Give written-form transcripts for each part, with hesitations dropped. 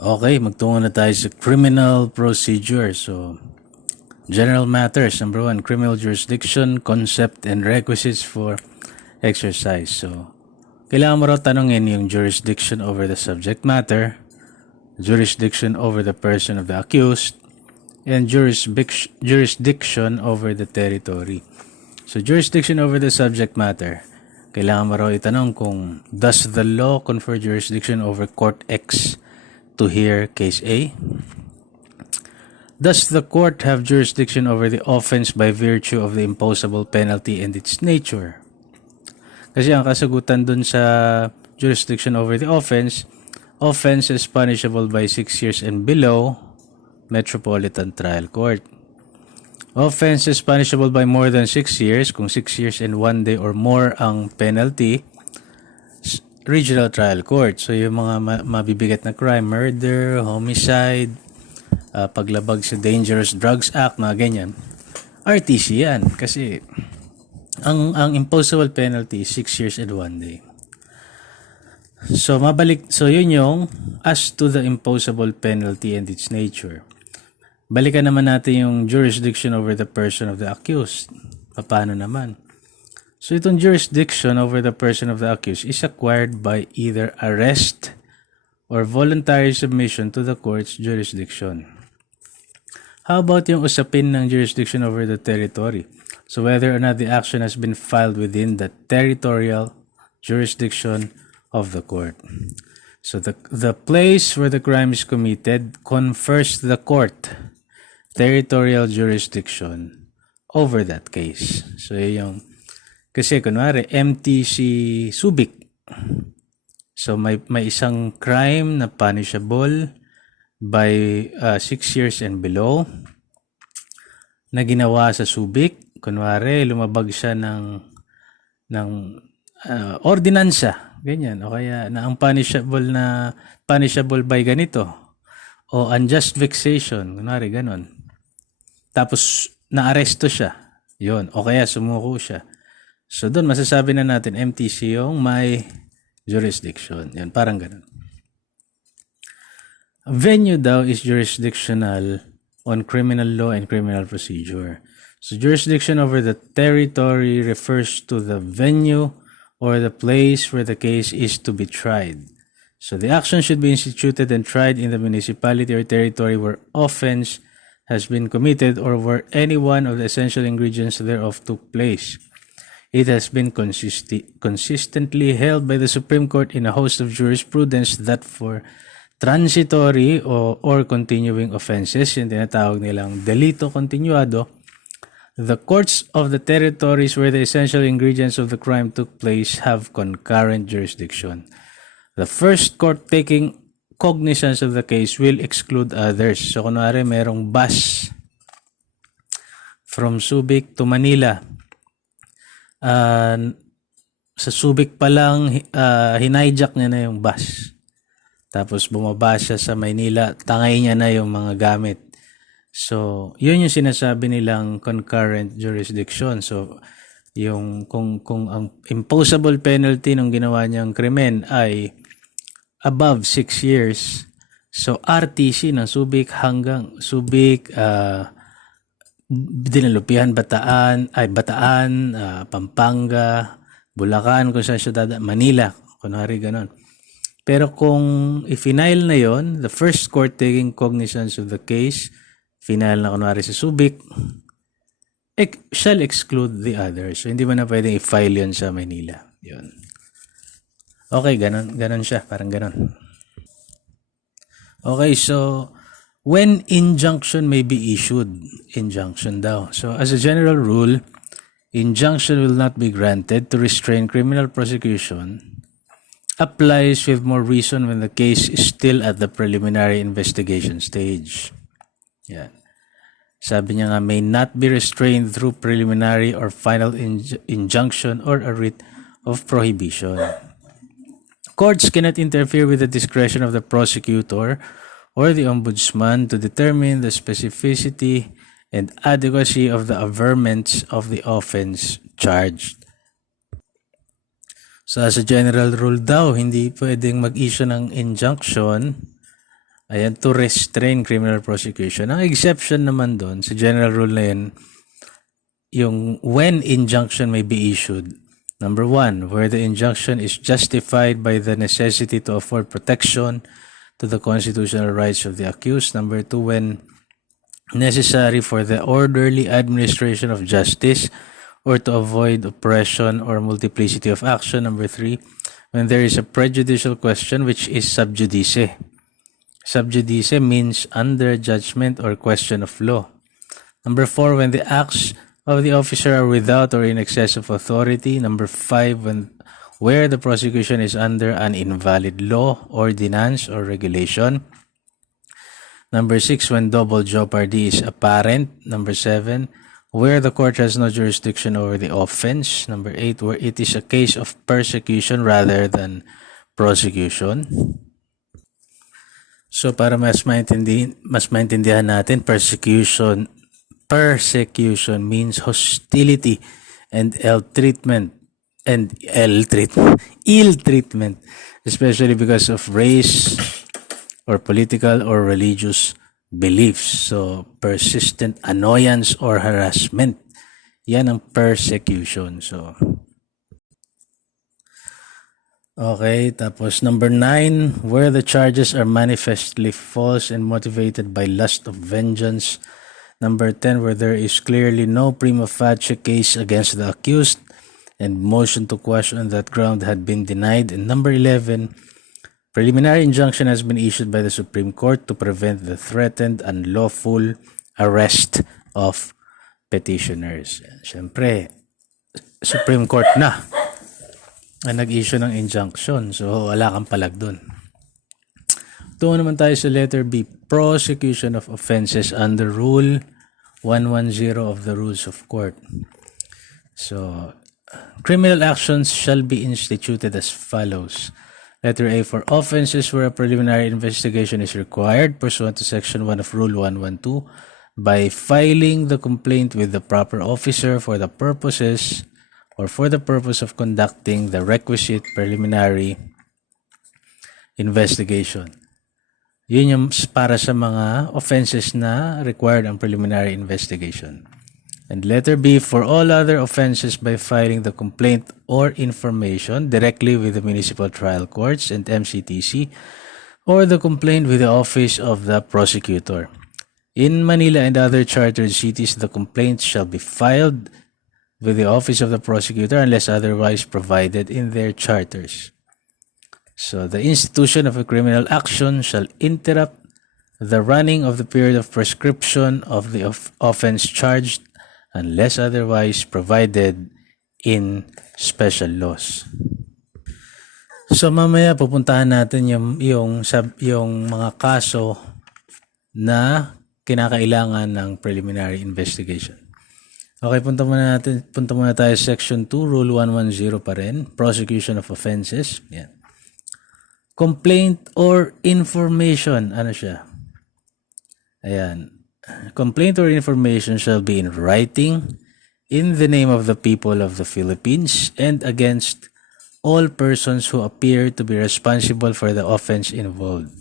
Okay, magtungo na tayo sa criminal procedure. So, general matters. Number 1, criminal jurisdiction, concept, and requisites for exercise. So, kailangan mo raw tanungin yung jurisdiction over the subject matter, jurisdiction over the person of the accused, and jurisdiction over the territory. So, jurisdiction over the subject matter. Kailangan mo raw itanong kung does the law confer jurisdiction over Court X to hear case A? Does the court have jurisdiction over the offense by virtue of the imposable penalty and its nature? Kasi ang kasagutan dun sa jurisdiction over the offense is punishable by 6 years and below, Metropolitan Trial Court. Offense is punishable by more than 6 years, kung 6 years and 1 day or more ang penalty, Regional Trial Court. So yung mga mabibigat na crime, murder, homicide, paglabag sa Dangerous Drugs Act, mga ganyan, RTC yan. Kasi ang imposable penalty is 6 years and 1 day. So yun yung as to the imposable penalty and its nature. Balikan naman natin yung jurisdiction over the person of the accused. Paano naman? So itong jurisdiction over the person of the accused is acquired by either arrest or voluntary submission to the court's jurisdiction. How about yung usapin ng jurisdiction over the territory? So whether or not the action has been filed within the territorial jurisdiction of the court. So the place where the crime is committed confers the court territorial jurisdiction over that case. So yung kasi kunwari, MTC Subic. So may isang crime na punishable by 6 years and below na ginawa sa Subic. Kunwari, lumabag siya ng ordinansa, ganyan. O kaya na ang punishable by ganito. O unjust vexation, kunwari ganon. Tapos naaresto siya. Yun. O kaya sumuko siya. So, doon masasabi na natin MTC yung may jurisdiction. Yan, parang ganun. Venue daw is jurisdictional on criminal law and criminal procedure. So, jurisdiction over the territory refers to the venue or the place where the case is to be tried. So, the action should be instituted and tried in the municipality or territory where offense has been committed or where any one of the essential ingredients thereof took place. It has been consistently held by the Supreme Court in a host of jurisprudence that for transitory or continuing offenses, yung tinatawag nilang delito continuado, the courts of the territories where the essential ingredients of the crime took place have concurrent jurisdiction. The first court taking cognizance of the case will exclude others. So, kunwari, merong bus from Subic to Manila. Sa Subic pa lang, hinijack niya na yung bus. Tapos bumaba siya sa Maynila, tangay niya na yung mga gamit. So, yun yung sinasabi nilang concurrent jurisdiction. So, yung kung ang imposable penalty ng ginawa niyang krimen ay above 6 years, so RTC ng Subic hanggang Subic, Dinalupihan, Bataan, Pampanga, Bulacan, kung saan siya Manila, kunwari ganon. Pero kung i-final na yon, the first court taking cognizance of the case, final na kunwari sa Subic, shall exclude the others. So, hindi mo na pwedeng i-file yon sa Manila. Yun. Okay, ganon siya, parang ganon. Okay, so when injunction may be issued, injunction daw. So as a general rule, injunction will not be granted to restrain criminal prosecution. Applies with more reason when the case is still at the preliminary investigation stage. Yeah. Sabi niya nga, may not be restrained through preliminary or final injunction or a writ of prohibition. Courts cannot interfere with the discretion of the prosecutor or the ombudsman to determine the specificity and adequacy of the averments of the offense charged. So as a general rule daw, hindi pwedeng mag-issue ng injunction Ayan, to restrain criminal prosecution. Ang exception naman doon, sa general rule na yun, yung when injunction may be issued. Number 1, where the injunction is justified by the necessity to afford protection to the constitutional rights of the accused. Number 2, when necessary for the orderly administration of justice or to avoid oppression or multiplicity of action. Number 3, when there is a prejudicial question which is sub judice. Sub judice means under judgment or question of law. Number 4, when the acts of the officer are without or in excess of authority. Number 5, where the prosecution is under an invalid law, ordinance, or regulation. Number 6, when double jeopardy is apparent. Number 7, where the court has no jurisdiction over the offense. Number 8, where it is a case of persecution rather than prosecution. So para mas maintindihan natin, persecution means hostility and ill treatment, especially because of race or political or religious beliefs. So persistent annoyance or harassment, yan ang persecution. So okay, tapos number 9, where the charges are manifestly false and motivated by lust of vengeance. Number 10, where there is clearly no prima facie case against the accused and motion to quash on that ground had been denied. And number 11, preliminary injunction has been issued by the Supreme Court to prevent the threatened unlawful arrest of petitioners. Siyempre, Supreme Court na ang nag-issue ng injunction. So, wala kang palag dun. Tungo naman tayo sa letter B, prosecution of offenses under Rule 110 of the Rules of Court. So, criminal actions shall be instituted as follows. Letter A, for offenses where a preliminary investigation is required pursuant to Section 1 of Rule 112 by filing the complaint with the proper officer for the purpose of conducting the requisite preliminary investigation. Yun yung para sa mga offenses na required ang preliminary investigation. And letter B, for all other offenses by filing the complaint or information directly with the municipal trial courts and MCTC or the complaint with the office of the prosecutor. In Manila and other chartered cities, the complaint shall be filed with the office of the prosecutor unless otherwise provided in their charters. So, the institution of a criminal action shall interrupt the running of the period of prescription of the offense charged unless otherwise provided in special laws. So, mamaya pupuntahan natin yung mga kaso na kinakailangan ng preliminary investigation. Okay, punta muna tayo sa Section 2, Rule 110 pa rin, prosecution of offenses. Yan. Complaint or information, ano siya? Ayan. Complaint or information shall be in writing, in the name of the people of the Philippines, and against all persons who appear to be responsible for the offense involved.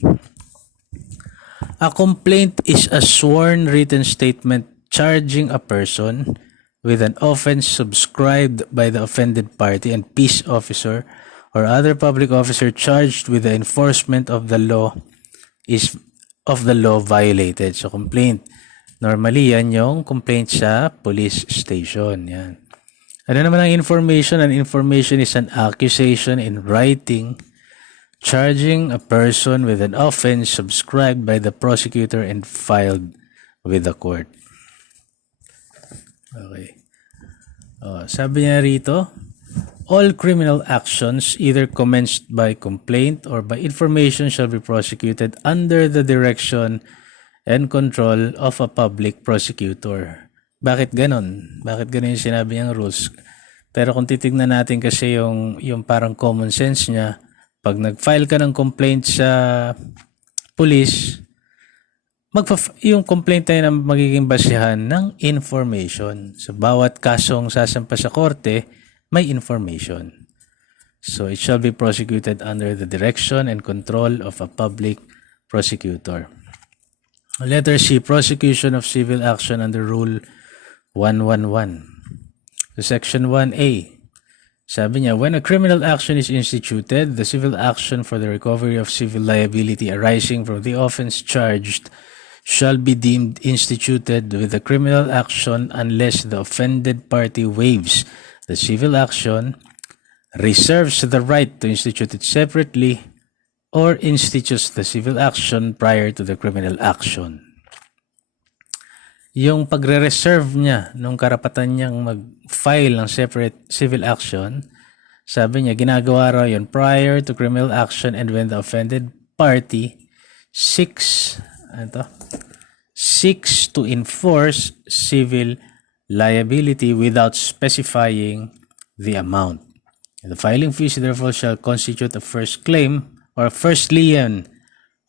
A complaint is a sworn written statement charging a person with an offense subscribed by the offended party and peace officer or other public officer charged with the enforcement of the law violated. So, complaint. Normally, yan yung complaint sa police station. Yan. Ano naman ang information? An information is an accusation in writing charging a person with an offense subscribed by the prosecutor and filed with the court. Okay. Sabi niya rito, all criminal actions either commenced by complaint or by information shall be prosecuted under the direction and control of a public prosecutor. Bakit ganon? Bakit ganon yung sinabi niyang rules? Pero kung titignan natin kasi yung parang common sense niya, pag nag-file ka ng complaint sa police, yung complaint ay na magiging basihan ng information. So, bawat kasong sasampa sa korte, may information. So, it shall be prosecuted under the direction and control of a public prosecutor. Letter C, prosecution of civil action under Rule 111. So Section 1A, sabi niya, when a criminal action is instituted, the civil action for the recovery of civil liability arising from the offense charged shall be deemed instituted with the criminal action unless the offended party waives the civil action, reserves the right to institute it separately, or institutes the civil action prior to the criminal action. Yung pagre-reserve niya nung karapatan niyang mag-file ng separate civil action, sabi niya, ginagawa raw yun prior to criminal action and when the offended party seeks to enforce civil liability without specifying the amount. The filing fees therefore shall constitute a first claim or first lien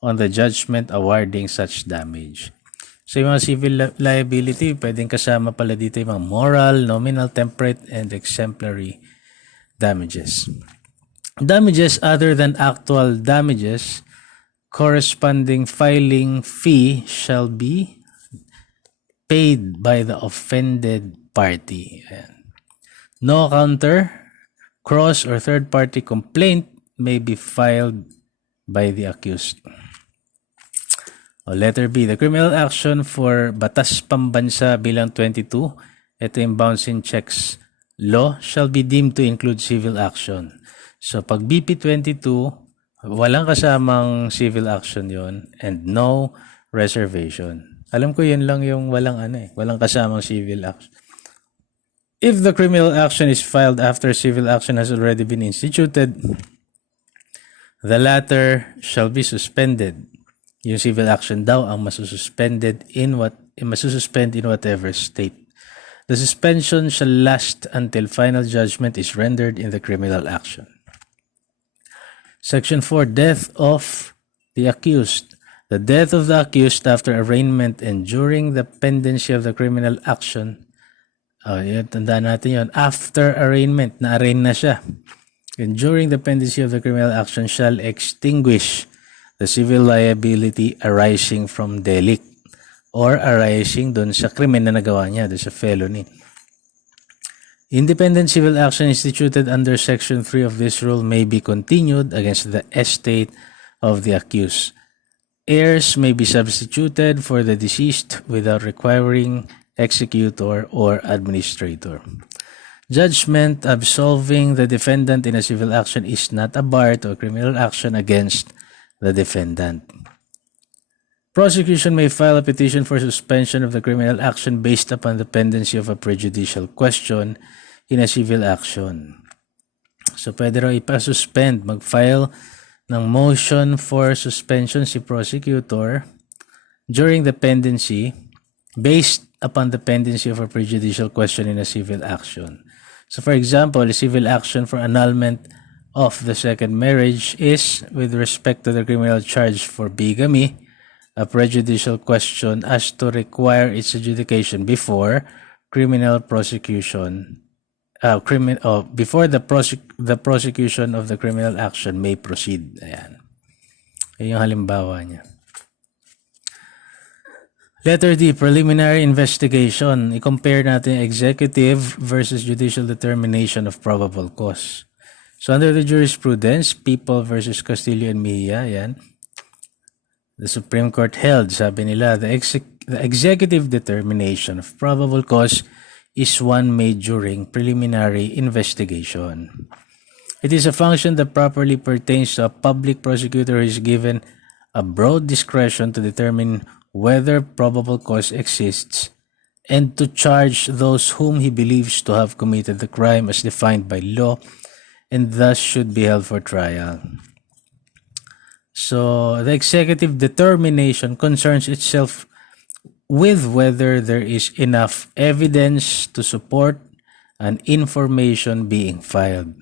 on the judgment awarding such damage. So yung mga civil liability, pwedeng kasama pala dito yung mga moral, nominal, temperate, and exemplary damages. Damages other than actual damages, corresponding filing fee shall be paid by the offended party. No counter, cross, or third-party complaint may be filed by the accused. Letter B, the criminal action for Batas Pambansa bilang 22, ito yung bouncing checks law, shall be deemed to include civil action. So pag BP 22, walang kasamang civil action yon and no reservation. Alam ko yun lang yung walang kasamang civil action. If the criminal action is filed after civil action has already been instituted, the latter shall be suspended. Yung civil action daw ang masususpend in whatever state. The suspension shall last until final judgment is rendered in the criminal action. Section 4, death of the accused. The death of the accused after arraignment and during the pendency of the criminal action. Tandaan natin yun. After arraignment, na-arraign na siya. And during the pendency of the criminal action shall extinguish the civil liability arising from delict or arising dun sa krimen na nagawa niya, dun sa felony. Independent civil action instituted under Section 3 of this rule may be continued against the estate of the accused. Heirs may be substituted for the deceased without requiring executor or administrator. Judgment absolving the defendant in a civil action is not a bar to a criminal action against the defendant. Prosecution may file a petition for suspension of the criminal action based upon the pendency of a prejudicial question in a civil action. So, pwede raw ipasuspend, mag-file ng motion for suspension si prosecutor during the pendency based upon the pendency of a prejudicial question in a civil action. So, for example, a civil action for annulment of the second marriage is, with respect to the criminal charge for bigamy, a prejudicial question as to require its adjudication before criminal prosecution, before the prosecution of the criminal action may proceed. Ayan. Ayan yung halimbawa niya. Letter D, preliminary investigation. I-compare natin executive versus judicial determination of probable cause. So under the jurisprudence, People versus Castillo and Mejia, yan, the Supreme Court held, sabi nila, the executive determination of probable cause is one made during preliminary investigation. It is a function that properly pertains to a public prosecutor who is given a broad discretion to determine whether probable cause exists and to charge those whom he believes to have committed the crime as defined by law and thus should be held for trial. So, the executive determination concerns itself with whether there is enough evidence to support an information being filed.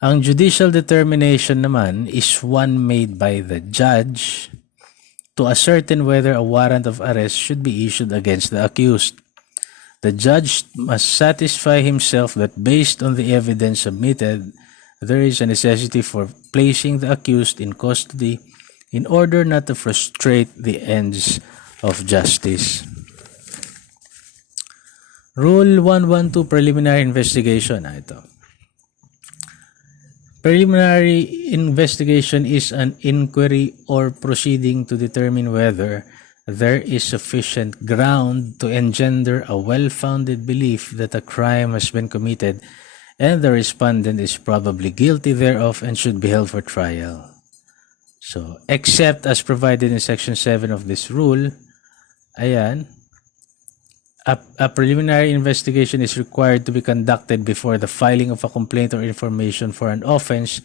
Ang judicial determination naman is one made by the judge to ascertain whether a warrant of arrest should be issued against the accused. The judge must satisfy himself that based on the evidence submitted, there is a necessity for placing the accused in custody in order not to frustrate the ends of justice. Rule 112, Preliminary Investigation. Ito. Preliminary investigation is an inquiry or proceeding to determine whether there is sufficient ground to engender a well-founded belief that a crime has been committed and the respondent is probably guilty thereof and should be held for trial. So, except as provided in Section 7 of this rule, ayan, a preliminary investigation is required to be conducted before the filing of a complaint or information for an offense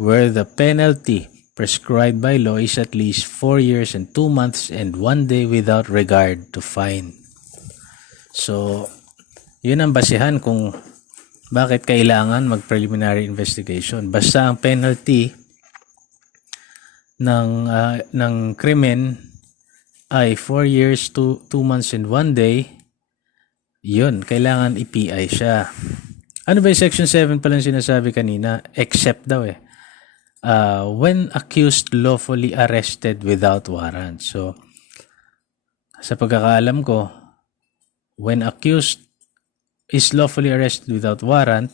where the penalty prescribed by law is at least 4 years and 2 months and 1 day without regard to fine. So, yun ang basihan kung bakit kailangan mag-preliminary investigation. Basta ang penalty ng krimen ay 4 years, 2 months and 1 day, yun, kailangan i-PI siya. Ano ba yung Section 7 palang sinasabi kanina? Except daw when accused lawfully arrested without warrant. So, sa pagkakaalam ko, when accused is lawfully arrested without warrant,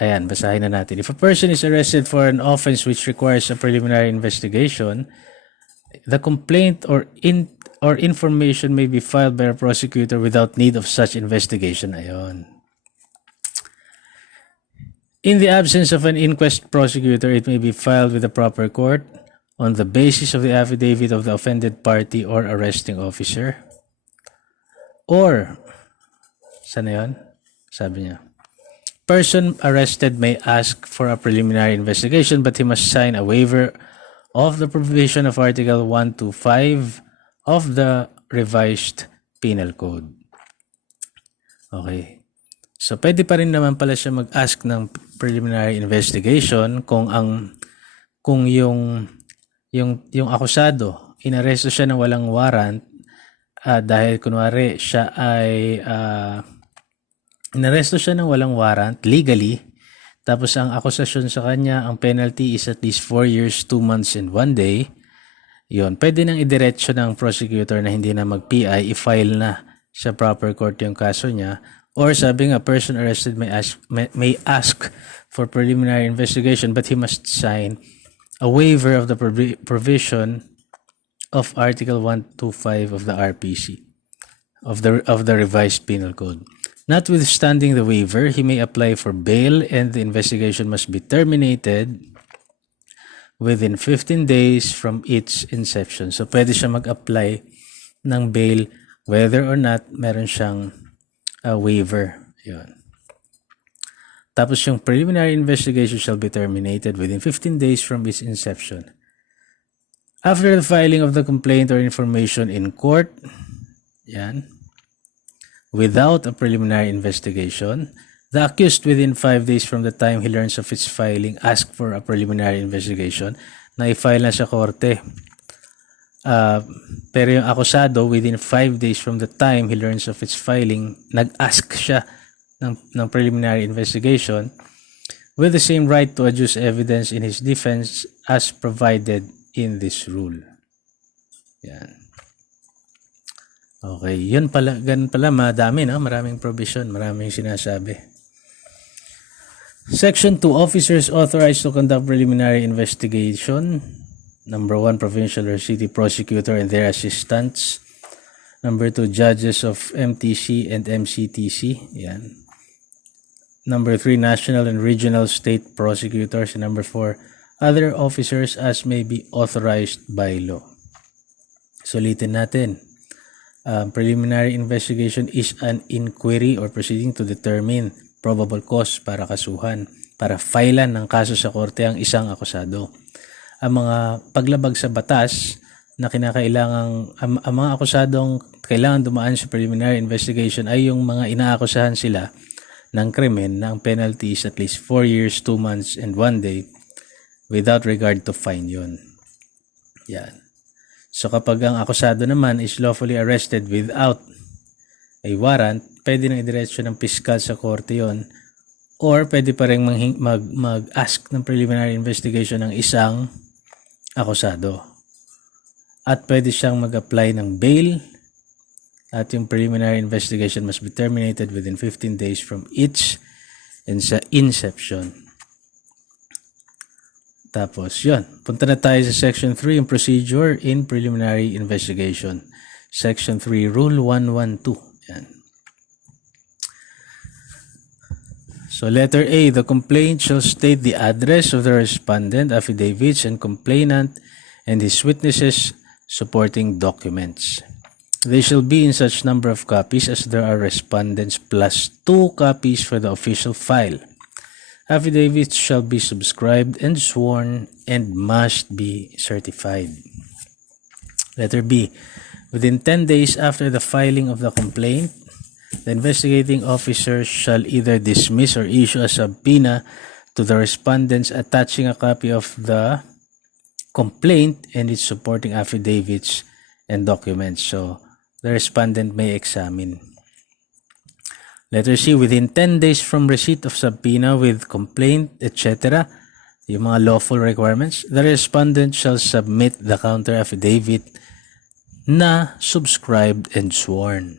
ayan, basahin na natin. If a person is arrested for an offense which requires a preliminary investigation, the complaint or information may be filed by a prosecutor without need of such investigation. Ayon. In the absence of an inquest prosecutor, it may be filed with the proper court on the basis of the affidavit of the offended party or arresting officer. Or, saan na yun? Sabi niya, person arrested may ask for a preliminary investigation but he must sign a waiver of the provision of Article 125 of the Revised Penal Code. Okay. So, pwede pa rin naman pala siya mag-ask ng preliminary investigation kung yung akusado, inaresto siya ng walang warrant dahil kunwari siya ay inaresto siya ng walang warrant legally, tapos ang akusasyon sa kanya, ang penalty is at least 4 years, 2 months and 1 day. Yun, pwede nang idiretso ng prosecutor na hindi na mag-PI, i-file na sa proper court yung kaso niya. Or sabi nga, person arrested may ask for preliminary investigation but he must sign a waiver of the provision of Article 125 of the RPC, of the Revised Penal Code. Notwithstanding the waiver, he may apply for bail and the investigation must be terminated within 15 days from its inception. So, pwede siya mag-apply ng bail whether or not meron siyang waiver. Yun. Tapos yung preliminary investigation shall be terminated within 15 days from its inception. After the filing of the complaint or information in court, yan, without a preliminary investigation, the accused within 5 days from the time he learns of its filing ask for a preliminary investigation na i-file na sa korte. Pero yung akusado within 5 days from the time he learns of its filing, nag-ask siya ng preliminary investigation with the same right to adduce evidence in his defense as provided in this rule. Yan. Okay, yun pala, ganun pala, madami, no? Maraming provision, maraming sinasabi. Section 2, officers authorized to conduct preliminary investigation. Number 1, provincial or city prosecutor and their assistants. Number 2, judges of MTC and MCTC. Yan. Number 3, national and regional state prosecutors. And number 4, other officers as may be authorized by law. Sulitin natin. Preliminary investigation is an inquiry or proceeding to determine probable cause para kasuhan, para filean ng kaso sa korte ang isang akusado. Ang mga paglabag sa batas na kinakailangang, ang mga akusadong kailangan dumaan sa preliminary investigation ay yung mga inaakusahan sila ng krimen na ang penalty is at least 4 years, 2 months, and 1 day without regard to fine yun. Yan. So kapag ang akusado naman is lawfully arrested without a warrant, pwede nang idiretso ng piskal sa korte yun, or pwede pa rin mag-ask ng preliminary investigation ng isang akusado. At pwede siyang mag-apply ng bail at yung preliminary investigation must be terminated within 15 days from its inception. Tapos, yun. Punta na tayo sa Section 3, yung procedure in preliminary investigation. Section 3, Rule 112. Yan. So, letter A, the complaint shall state the address of the respondent, affidavits, and complainant, and his witnesses supporting documents. They shall be in such number of copies as there are respondents plus 2 copies for the official file. Affidavits shall be subscribed and sworn and must be certified. Letter B, within 10 days after the filing of the complaint, the investigating officer shall either dismiss or issue a subpoena to the respondents attaching a copy of the complaint and its supporting affidavits and documents. So, the respondent may examine. Letter C, within 10 days from receipt of subpoena with complaint, etc., yung mga lawful requirements, the respondent shall submit the counter affidavit na subscribed and sworn.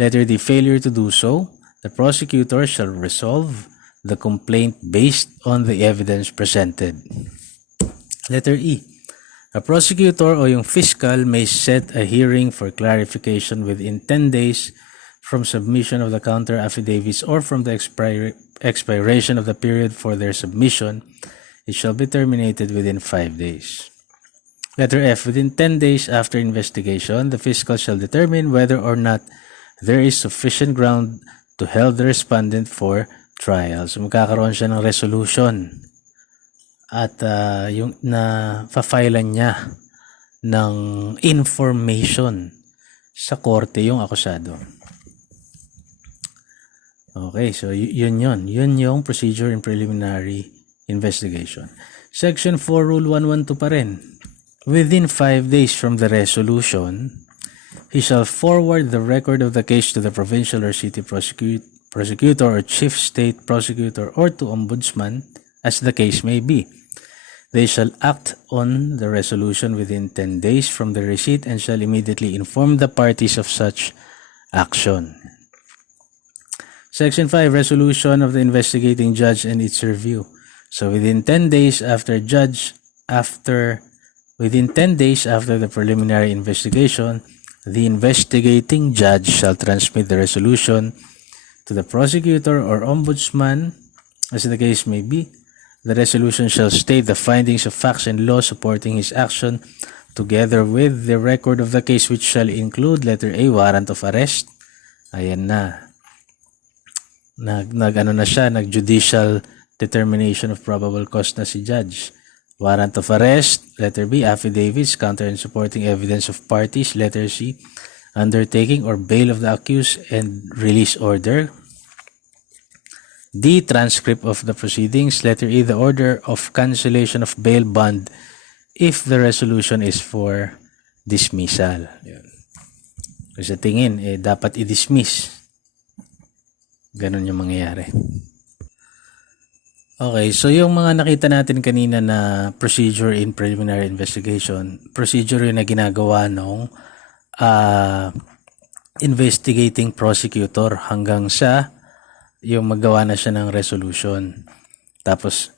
Letter D, failure to do so, the prosecutor shall resolve the complaint based on the evidence presented. Letter E, a prosecutor o yung fiscal may set a hearing for clarification within 10 days from submission of the counter affidavits or from the expiration of the period for their submission. It shall be terminated within 5 days. Letter F, within 10 days after investigation, the fiscal shall determine whether or not there is sufficient ground to hold the respondent for trial. So magkakaroon siya ng resolution at yung na-filean niya ng information sa korte yung akusado. Okay, so yun yung procedure in preliminary investigation. Section 4, Rule 112 pa rin. Within 5 days from the resolution, he shall forward the record of the case to the provincial or city prosecutor or chief state prosecutor or to ombudsman as the case may be. They shall act on the resolution within 10 days from the receipt and shall immediately inform the parties of such action. Section 5, resolution of the investigating judge and its review. So within 10 days after the preliminary investigation, the investigating judge shall transmit the resolution to the prosecutor or ombudsman as the case may be. The resolution shall state the findings of facts and law supporting his action together with the record of the case which shall include letter A, warrant of arrest. Ayan na. Nag-judicial determination of probable cause na si judge. Warrant of arrest. Letter B, affidavits, counter and supporting evidence of parties. Letter C, undertaking or bail of the accused and release order. D, transcript of the proceedings. Letter E, the order of cancellation of bail bond if the resolution is for dismissal. Yun. Kasi sa tingin, dapat i-dismiss. Ganon yung mangyayari. Okay, so yung mga nakita natin kanina na procedure in preliminary investigation, procedure yung na ginagawa nung investigating prosecutor hanggang sa yung magawa na siya ng resolution. Tapos,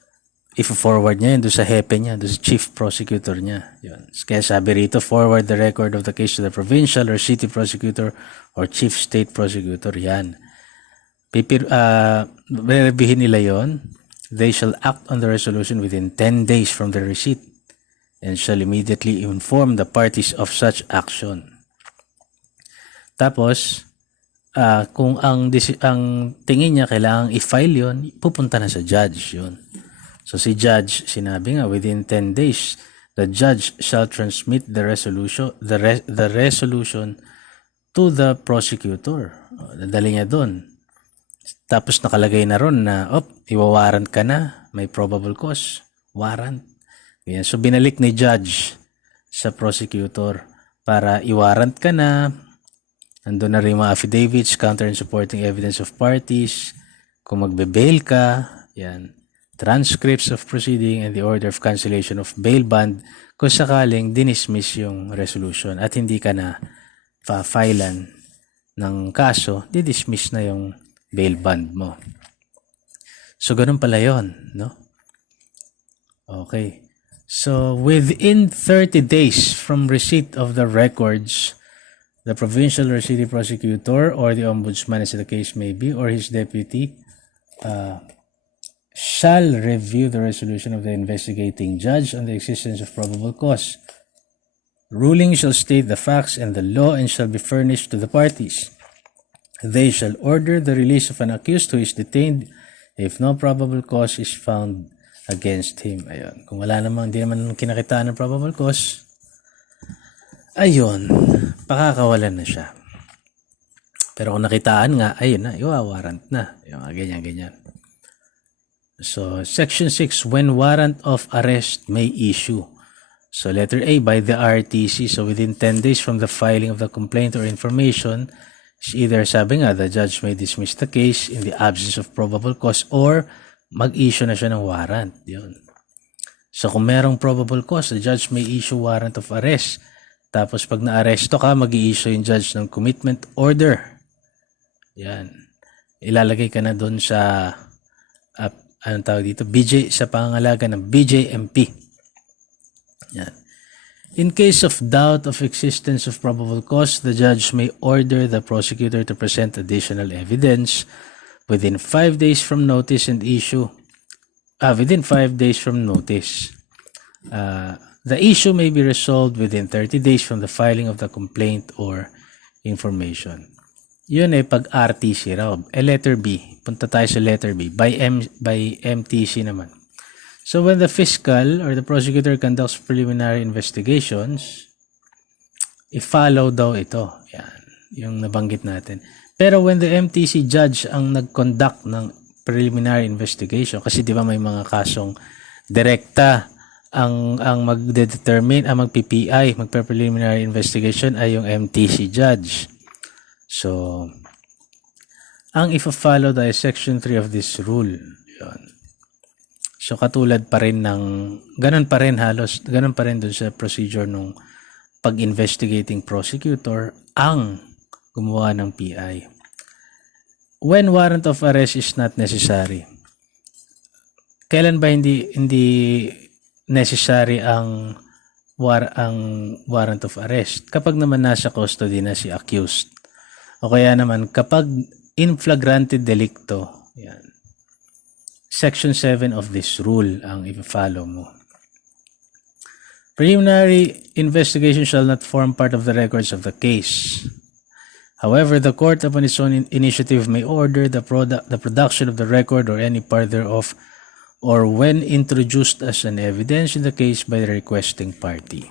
i-forward niya yun doon sa hepe niya, doon sa chief prosecutor niya. Yun. Kaya sabi rito, forward the record of the case to the provincial or city prosecutor or chief state prosecutor. Yan. Reviewin nila yon. They shall act on the resolution within 10 days from the receipt and shall immediately inform the parties of such action. Tapos, kung ang tingin niya kailangang i-file yon, pupunta na sa judge yon. So si judge, sinabi nga within 10 days, the judge shall transmit the resolution to the prosecutor. Dadali niya doon. Tapos nakalagay na ron na, iwawarrant ka na, may probable cause, warrant. Yan. So binalik ni judge sa prosecutor para iwarrant ka na. Nandun na rin mga affidavits, counter and supporting evidence of parties. Kung magbe-bail ka, yan. transcripts of proceeding, and the order of cancellation of bail bond kung sakaling dinismiss yung resolution at hindi ka na pa-filean ng kaso, didismiss na yung bail bond mo. So, ganun pala yun, no? Okay. So, within 30 days from receipt of the records, the provincial or city prosecutor or the ombudsman, as the case may be, or his deputy, shall review the resolution of the investigating judge on the existence of probable cause. Ruling shall state the facts and the law and shall be furnished to the parties. They shall order the release of an accused who is detained if no probable cause is found against him. Ayun. Kung wala namang, hindi naman kinakitaan ng probable cause, ayun, pakakawalan na siya. Pero kung nakitaan nga, ayun na, iwawarrant na. Yung ganyan. So, Section 6, when warrant of arrest may issue. So, letter A, by the RTC. So, within 10 days from the filing of the complaint or information, either sabi nga, the judge may dismiss the case in the absence of probable cause or mag-issue na siya ng warrant. Yun. So, kung merong probable cause, the judge may issue warrant of arrest. Tapos, pag na-aresto ka, mag-i-issue yung judge ng commitment order. Yan. Ilalagay ka na doon sa, anong tawag dito? sa pangangalaga ng BJMP. Yan. In case of doubt of existence of probable cause, the judge may order the prosecutor to present additional evidence within 5 days from notice and issue. Within 5 days from notice. The issue may be resolved within 30 days from the filing of the complaint or information. Yun ay pag RTC raw. Letter B. Punta tayo sa letter B. By MTC naman. So when the fiscal or the prosecutor conducts preliminary investigations, i-follow daw ito. Yan. Yung nabanggit natin. Pero when the MTC judge ang nag-conduct ng preliminary investigation, kasi di ba may mga kasong direkta ang magde-determine, ang mag-PPI, magpe-preliminary investigation ay yung MTC judge. So, ang ifa-follow dahil Section 3 of this rule. Yun. So, katulad pa rin ng, ganun pa rin dun sa procedure nung pag-investigating prosecutor ang gumawa ng PI. When warrant of arrest is not necessary. Kailan ba hindi necessary ang warrant of arrest? Kapag naman nasa custody na si accused. O kaya naman kapag in flagrante delicto, yan. Section 7 of this rule ang i-follow mo. Preliminary investigation shall not form part of the records of the case. However, the court upon its own initiative may order the production of the record or any part thereof or when introduced as an evidence in the case by the requesting party.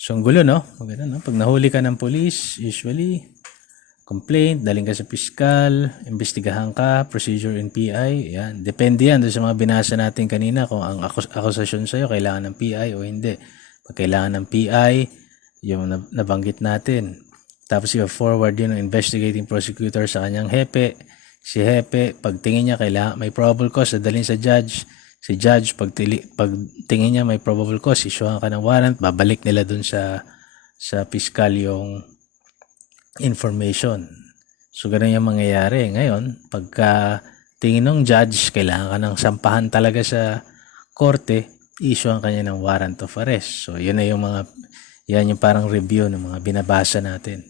So, ang gulo, no? Maganda, no? Pag nahuli ka ng police, usually, complaint, daling ka sa piskal, imbestigahan ka, procedure in PI, yan. Depende yan doon sa mga binasa natin kanina kung ang akusasyon sa'yo kailangan ng PI o hindi. Pag kailangan ng PI, yung nabanggit natin. Tapos i-forward yun ng investigating prosecutor sa kanyang hepe. Si hepe, pag tingin niya kailangan may probable cause, dadalhin sa judge. Si judge, pag tingin niya may probable cause, issuehan ka ng warrant, babalik nila dun sa piskal yung information. So, ganun yung mangyayari. Ngayon, pagka tingin ng judge, kailangan ka ng sampahan talaga sa korte, issuehan kanya ng warrant of arrest. So, yun na yung yan yung parang review ng mga binabasa natin.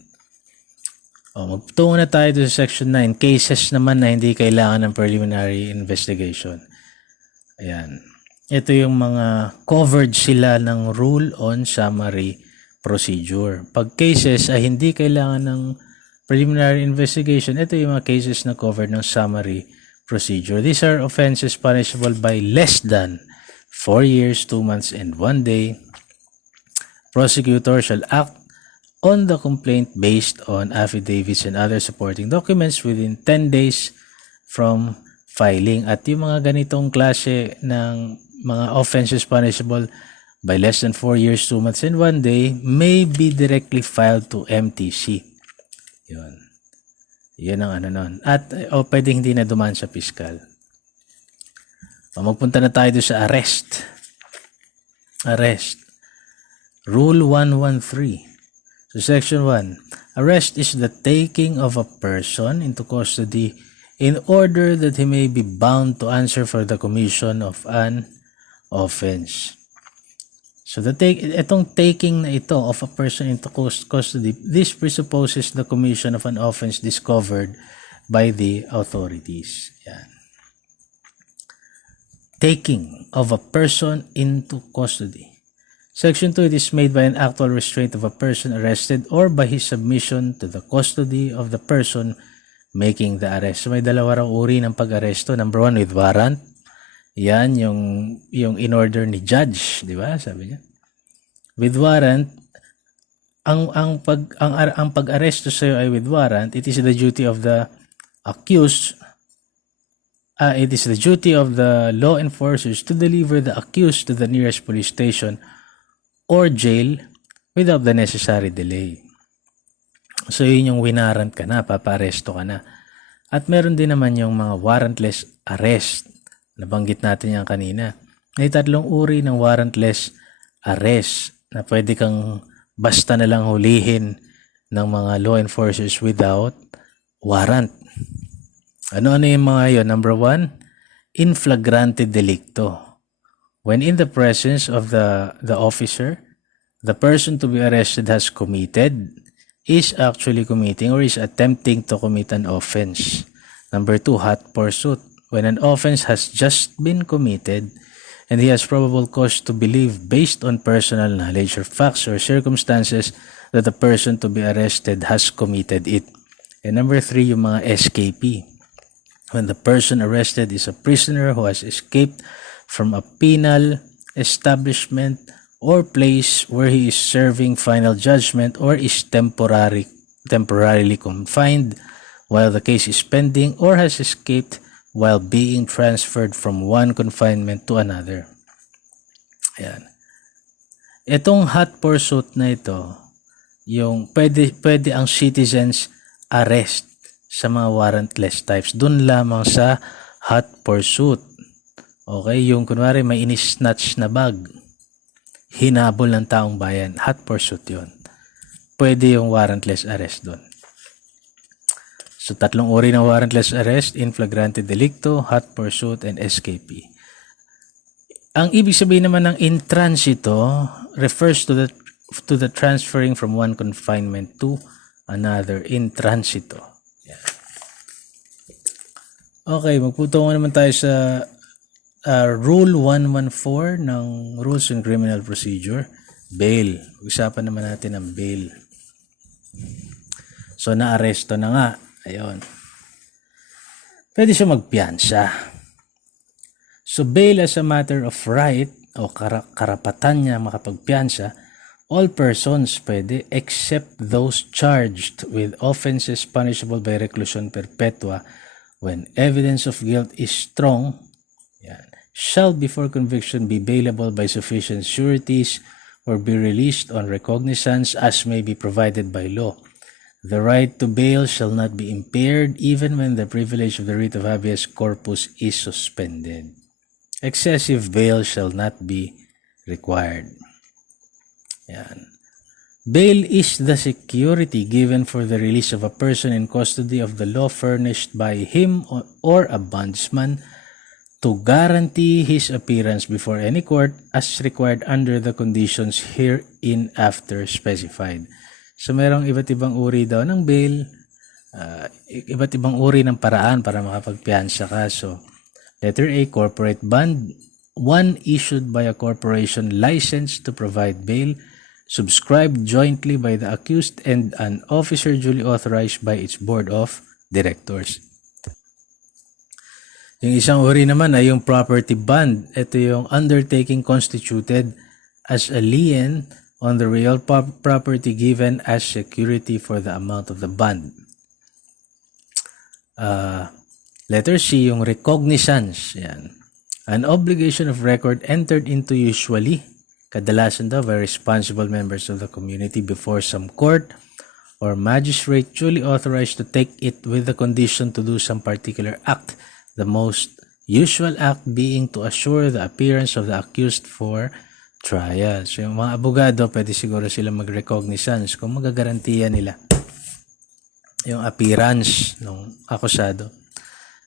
Magtungo na tayo sa Section 9. Cases naman na hindi kailangan ng preliminary investigation. Ayan. Ito yung mga covered sila ng rule on summary procedure. Pag cases ay hindi kailangan ng preliminary investigation, ito yung mga cases na covered ng summary procedure. These are offenses punishable by less than 4 years, 2 months, and 1 day. Prosecutor shall act on the complaint based on affidavits and other supporting documents within 10 days from filing. At yung mga ganitong klase ng mga offenses punishable by less than 4 years, 2 months, and 1 day may be directly filed to MTC. Yun ang nun. At pwedeng hindi na dumaan sa piskal. Magpunta na tayo doon sa arrest. Arrest. Rule 113. So Section 1. Arrest is the taking of a person into custody in order that he may be bound to answer for the commission of an offense. So itong taking na ito of a person into custody, this presupposes the commission of an offense discovered by the authorities. Yan. Taking of a person into custody. Section 2, it is made by an actual restraint of a person arrested or by his submission to the custody of the person making the arrest. So may dalawa raw uri ng pag-aresto. Number 1, with warrant. Yan, yung in-order ni judge, di ba? Sabi niya. With warrant, ang pag-aresto sa iyo ay with warrant. It is the duty of the accused. It is the duty of the law enforcers to deliver the accused to the nearest police station or jail without the necessary delay. So yun yung winarant ka na, paparesto ka na. At meron din naman yung mga warrantless arrest. Nabanggit natin yan kanina. May tatlong uri ng warrantless arrest na pwede kang basta na lang hulihin ng mga law enforcers without warrant. Ano-ano yung mga yun? Number 1, in flagrante delicto. When in the presence of the officer, the person to be arrested has committed, is actually committing, or is attempting to commit an offense. Number 2, hot pursuit. When an offense has just been committed and he has probable cause to believe based on personal knowledge or facts or circumstances that the person to be arrested has committed it. And number 3, yung mga escapee. When the person arrested is a prisoner who has escaped from a penal establishment or place where he is serving final judgment or is temporarily confined while the case is pending or has escaped while being transferred from one confinement to another. Ayan. Itong hot pursuit na ito, yung pwede ang citizens arrest sa mga warrantless types. Doon lamang sa hot pursuit. Okay, yung kunwari may inisnatch na bag, hinabol ng taong bayan, hot pursuit yun. Pwede yung warrantless arrest doon. So, tatlong uri ng warrantless arrest, in flagrante delicto, hot pursuit, and escapee. Ang ibig sabihin naman ng in transito refers to the transferring from one confinement to another, in transito. Yeah. Okay, magputungo naman tayo sa Rule 114 ng Rules in Criminal Procedure, bail. Usapan naman natin ang bail. So, na-aresto na nga. Ayun. Pwede siya magpiyansa. So, bail as a matter of right o karapatan niya makapagpiyansa, all persons pwede except those charged with offenses punishable by reclusion perpetua when evidence of guilt is strong, shall before conviction be bailable by sufficient sureties or be released on recognizance as may be provided by law. The right to bail shall not be impaired even when the privilege of the writ of habeas corpus is suspended. Excessive bail shall not be required. Yan. Bail is the security given for the release of a person in custody of the law furnished by him or a bondsman to guarantee his appearance before any court as required under the conditions hereinafter specified. So, merong iba't ibang uri daw ng bail, iba't ibang uri ng paraan para makapagpiyansa ka. So, letter A, corporate bond, one issued by a corporation licensed to provide bail, subscribed jointly by the accused and an officer duly authorized by its board of directors. Yung isang uri naman ay yung property bond. Ito yung undertaking constituted as a lien on the real property given as security for the amount of the bond. Letter C, yung recognizance. Yan. An obligation of record entered into usually, kadalasan daw by responsible members of the community before some court or magistrate duly authorized to take it with the condition to do some particular act, the most Usual act being to assure the appearance of the accused for trial. So yung mga abogado, pwede siguro sila mag-recognizance kung magagarantiya nila yung appearance ng akusado.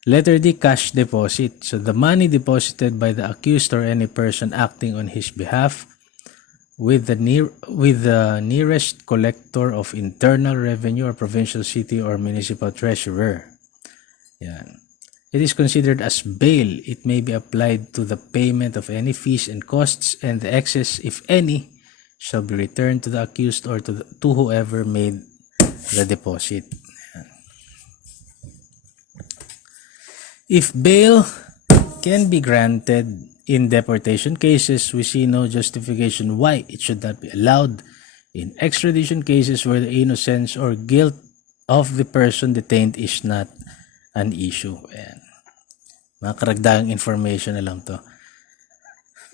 Letter D, cash deposit. So the money deposited by the accused or any person acting on his behalf with the nearest collector of internal revenue or provincial city or municipal treasurer. Yan. It is considered as bail. It may be applied to the payment of any fees and costs, and the excess, if any, shall be returned to the accused or to whoever made the deposit. If bail can be granted in deportation cases, we see no justification why it should not be allowed in extradition cases where the innocence or guilt of the person detained is not an issue. Ayan. Mga karagdagang information na lang to.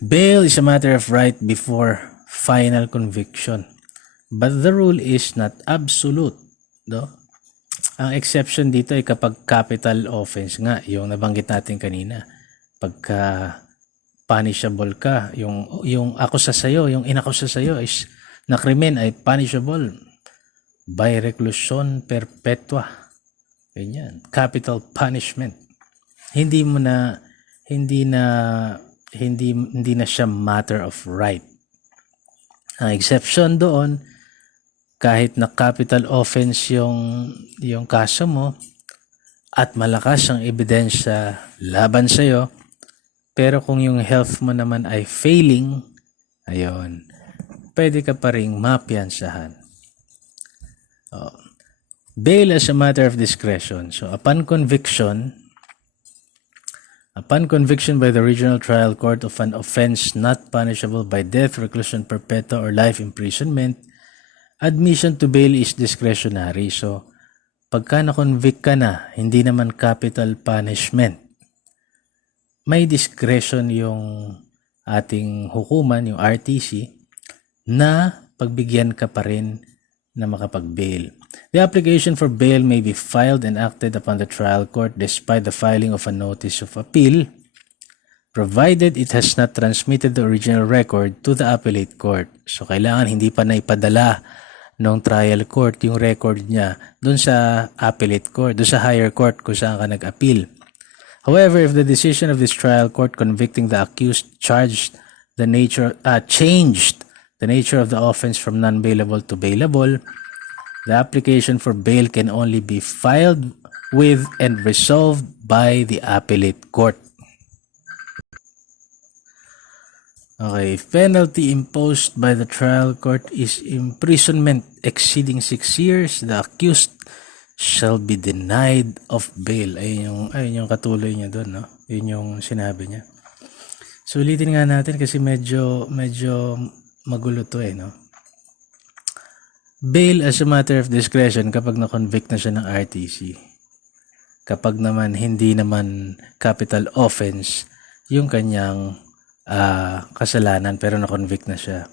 Bail is a matter of right before final conviction, but the rule is not absolute. No? Ang exception dito ay kapag capital offense nga, yung nabanggit natin kanina. Pagka punishable ka, yung akusa sa'yo, yung inakusa sa'yo is na krimen ay punishable by reclusion perpetua. Ganyan, capital punishment. Hindi na siya matter of right. Ang exception doon, kahit na capital offense yung kaso mo at malakas ang ebidensya laban sa'yo, pero kung yung health mo naman ay failing, ayun, pwede ka pa ring mapiyansahan. Bail as a matter of discretion. So upon conviction by the regional trial court of an offense not punishable by death, reclusion perpetua, or life imprisonment, admission to bail is discretionary. So, pagka na-convict ka na, hindi naman capital punishment, may discretion yung ating hukuman, yung RTC, na pagbigyan ka pa rin na makapag-bail. The application for bail may be filed and acted upon the trial court despite the filing of a notice of appeal, provided it has not transmitted the original record to the appellate court. So, kailangan hindi pa naipadala ng trial court yung record niya dun sa appellate court, dun sa higher court kung saan ka nag-appeal. However, if the decision of this trial court convicting the accused changed the nature of the offense from non-bailable to bailable, the application for bail can only be filed with and resolved by the appellate court. Okay, if penalty imposed by the trial court is imprisonment exceeding 6 years, the accused shall be denied of bail. Ayun yung katuloy niya doon, no? Yun yung sinabi niya. So, ulitin nga natin kasi medyo magulo to no? Bail as a matter of discretion kapag na-convict na siya ng RTC. Kapag naman hindi naman capital offense yung kanyang kasalanan pero na-convict na siya.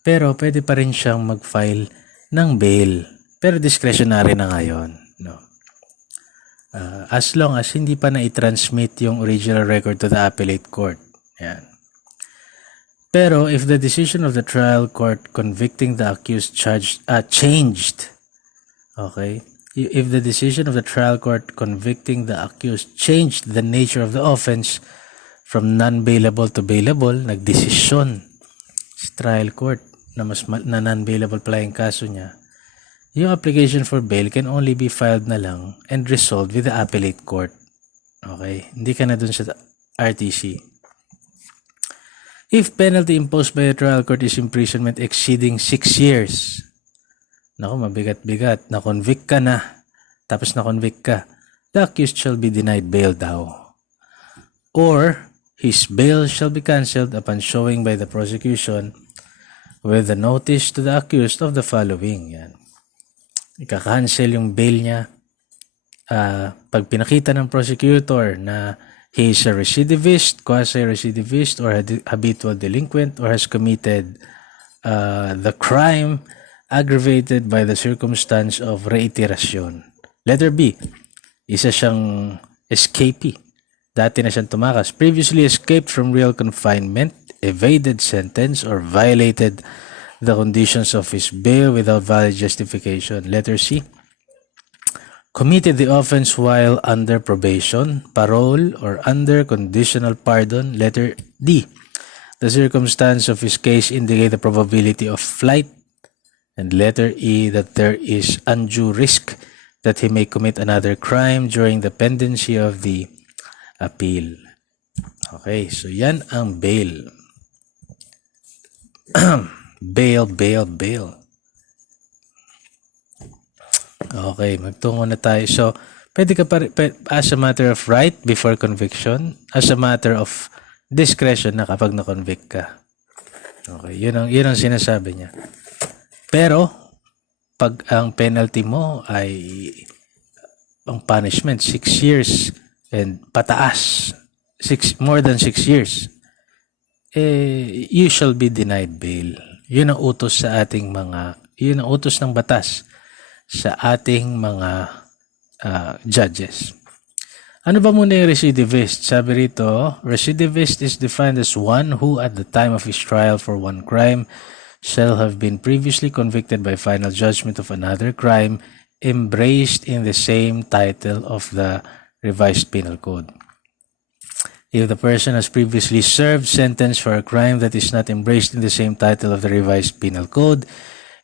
Pero pwede pa rin siyang mag-file ng bail. Pero discretionary na ngayon. No? As long as hindi pa na-transmit yung original record to the appellate court. Yan. Pero if the decision of the trial court convicting the accused changed, okay? If the decision of the trial court convicting the accused changed the nature of the offense from non-bailable to bailable, nagdesisyon si trial court na na non-bailable pala yung kaso niya, yung application for bail can only be filed na lang and resolved with the appellate court. Okay? Hindi ka na dun sa RTC. If penalty imposed by a trial court is imprisonment exceeding 6 years, naku, mabigat-bigat, na-convict ka na, tapos na-convict ka, the accused shall be denied bail daw. Or, his bail shall be cancelled upon showing by the prosecution with the notice to the accused of the following. Yan. Ika-cancel yung bail niya pag pinakita ng prosecutor na he is a recidivist, quasi-recidivist, or habitual delinquent, or has committed the crime aggravated by the circumstance of reiteration. Letter B, isa siyang escapee. Dati na siyang tumakas. Previously escaped from real confinement, evaded sentence, or violated the conditions of his bail without valid justification. Letter C. Committed the offense while under probation, parole, or under conditional pardon. Letter D. The circumstance of his case indicate the probability of flight. And letter E, that there is undue risk that he may commit another crime during the pendency of the appeal. Okay, so yan ang bail. Bail. Okay, magtungo na tayo. So, pwede ka as a matter of right before conviction, as a matter of discretion na kapag na-convict ka. Okay, yun ang sinasabi niya. Pero, pag ang penalty mo ay ang punishment, 6 years and pataas, more than 6 years, you shall be denied bail. Yun ang utos yun ang utos ng batas sa ating mga judges. Ano ba muna yung recidivist? Sabi rito, recidivist is defined as one who at the time of his trial for one crime shall have been previously convicted by final judgment of another crime embraced in the same title of the revised penal code. If the person has previously served sentence for a crime that is not embraced in the same title of the revised penal code,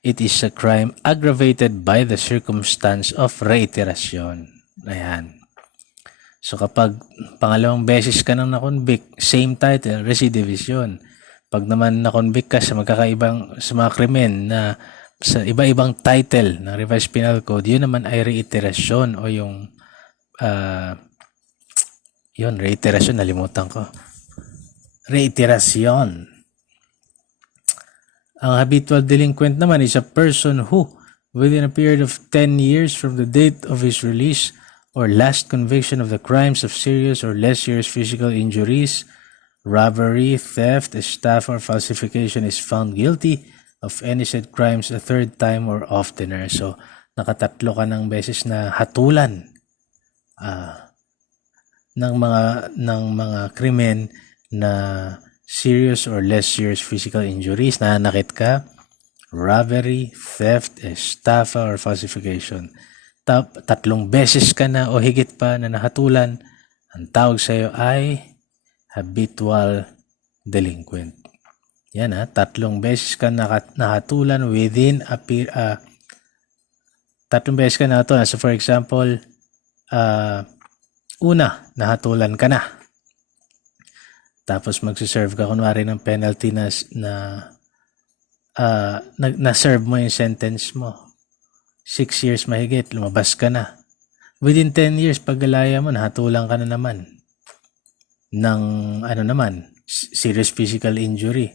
it is a crime aggravated by the circumstance of reiteration. Ayan. So kapag pangalawang beses ka nang na-convict, same title, recidivist yun. Pag naman na-convict ka sa sa mga krimen na sa iba-ibang title ng revised penal code, yun naman ay reiteration o yung reiteration, nalimutan ko. Reiteration. Ang habitual delinquent naman is a person who, within a period of 10 years from the date of his release or last conviction of the crimes of serious or less serious physical injuries, robbery, theft, estafa, or falsification, is found guilty of any said crimes a third time or oftener. So, nakatatlo ka ng beses na hatulan ng mga krimen na serious or less serious physical injuries, nananakit ka, robbery, theft, estafa, or falsification. Tatlong beses ka na o higit pa na nahatulan, ang tawag sa iyo ay habitual delinquent. Yan tatlong beses ka nahatulan within tatlong beses ka nahatulan. So for example, una, nahatulan ka na. Tapos magsiserve ka kunwari ng penalty na na-serve mo yung sentence mo. 6 years mahigit, lumabas ka na. Within 10 years, paggalaya mo, nahatulan ka na naman ng serious physical injury.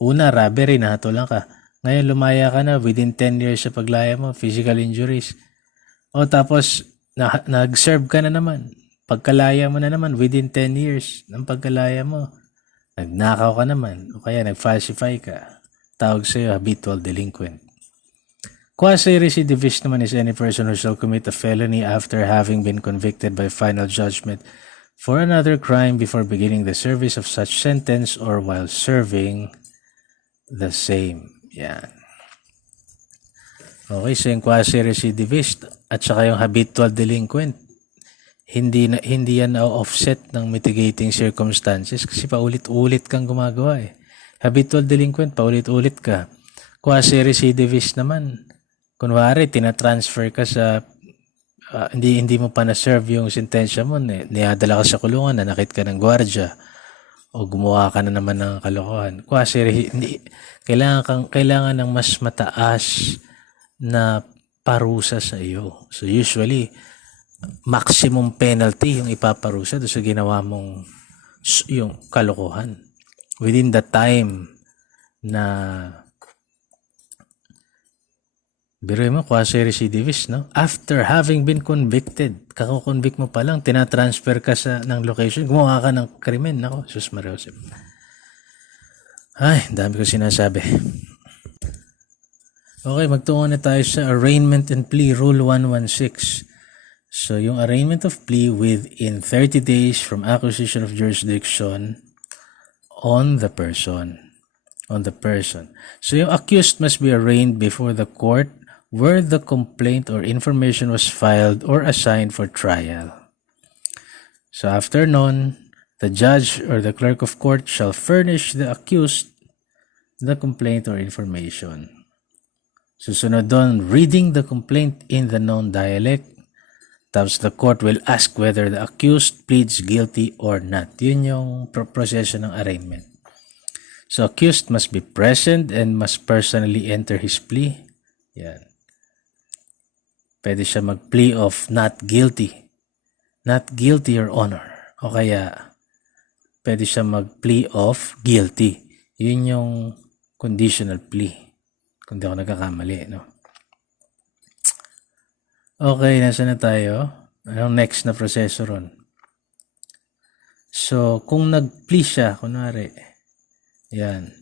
Una, robbery, nahatulan ka. Ngayon, lumaya ka na, within 10 years sa paglaya mo, physical injuries. O tapos, nag-serve ka na naman. Pagkalaya mo na naman, within 10 years ng pagkalaya mo, nagnakaw ka naman, o kaya nag-falsify ka. Tawag sa'yo, habitual delinquent. Quasi-recidivist naman is any person who shall commit a felony after having been convicted by final judgment for another crime before beginning the service of such sentence or while serving the same. Yan. Okay, so yung quasi-recidivist at saka yung habitual delinquent, hindi yan na-offset ng mitigating circumstances kasi paulit-ulit kang gumagawa eh. Habitual delinquent, paulit-ulit ka. Quasi-recidivist naman, kunwari, tinatransfer ka sa hindi mo pa na-serve yung sentensya mo, niadala ka sa kulungan, nanakit ka ng gwardiya, o gumawa ka na naman ng kalokohan. Kailangan ng mas mataas na parusa sa iyo. So usually, maximum penalty yung ipaparusa doon sa ginawa mong yung kalokohan. Within the time na biruin mo, quasi-recidivist, no? After having been convicted, kako-convict mo pa lang, tinatransfer ka ng location, gumawa ka ng krimen. Nako, sus Mariosep. Ay, dami ko sinasabi. Okay, magtungo na tayo sa Arraignment and Plea Rule 116. So, yung arraignment of plea within 30 days from acquisition of jurisdiction on the person. So, yung accused must be arraigned before the court where the complaint or information was filed or assigned for trial. So, after nun, the judge or the clerk of court shall furnish the accused the complaint or information. Susunod doon, reading the complaint in the known dialect. Tapos the court will ask whether the accused pleads guilty or not. Yun yung proseso ng arraignment. So, accused must be present and must personally enter his plea. Yan. Pwede siya mag-plea of not guilty. Not guilty, Your Honor. O kaya, pwede siya mag-plea of guilty. Yun yung conditional plea. Kung di ako nagkakamali, no? Okay, nasa na tayo? Anong next na proseso ron? So, kung nag-plea siya, kunwari, yan.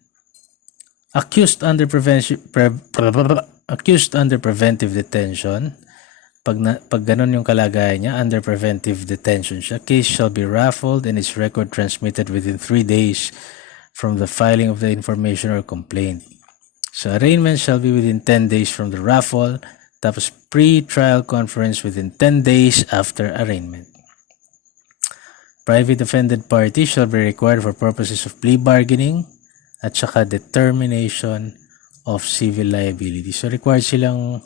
Accused under preventive detention. Pag ganun yung kalagayan niya, under preventive detention siya, case shall be raffled and its record transmitted within 3 days from the filing of the information or complaint. So, arraignment shall be within 10 days from the raffle, tapos pre-trial conference within 10 days after arraignment. Private offended party shall be required for purposes of plea bargaining at saka determination of civil liability. So, required silang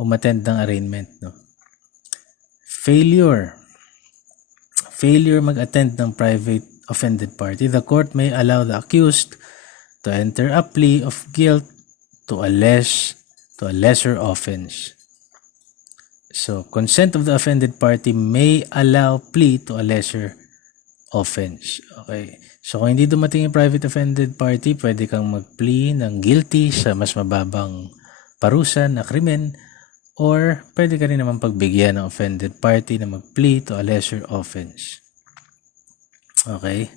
umattend ng arraignment, no? Failure mag-attend ng private offended party. The court may allow the accused to enter a plea of guilt to a lesser offense. So, consent of the offended party may allow plea to a lesser offense. Okay. So, kung hindi dumating yung private offended party, pwede kang mag-plea ng guilty sa mas mababang parusa na krimen, or pwede ka rin naman pagbigyan ng offended party na mag-plea to a lesser offense. Okay.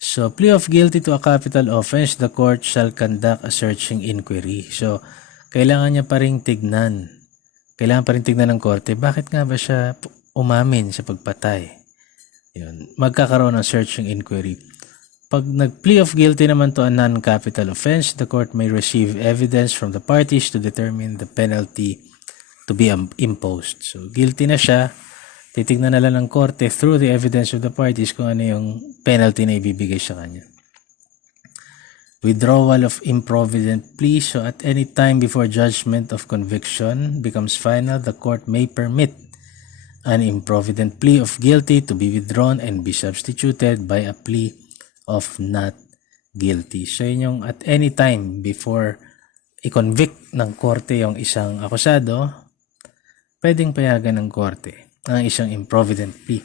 So, plea of guilty to a capital offense, the court shall conduct a searching inquiry. So, kailangan niya pa rin tignan. Kailangan pa rin tignan ng korte, bakit nga ba siya umamin sa pagpatay? Yun. Magkakaroon ng searching inquiry. Pag nag-plea of guilty naman to a non-capital offense, the court may receive evidence from the parties to determine the penalty to be imposed. So, guilty na siya. Titignan na lang ng korte through the evidence of the parties kung ano yung penalty na ibibigay sa kanya. Withdrawal of improvident plea. So, at any time before judgment of conviction becomes final, the court may permit an improvident plea of guilty to be withdrawn and be substituted by a plea of not guilty. So, yun yung at any time before i-convict ng korte yung isang akusado, pwedeng payagan ng korte ang isang improvident plea.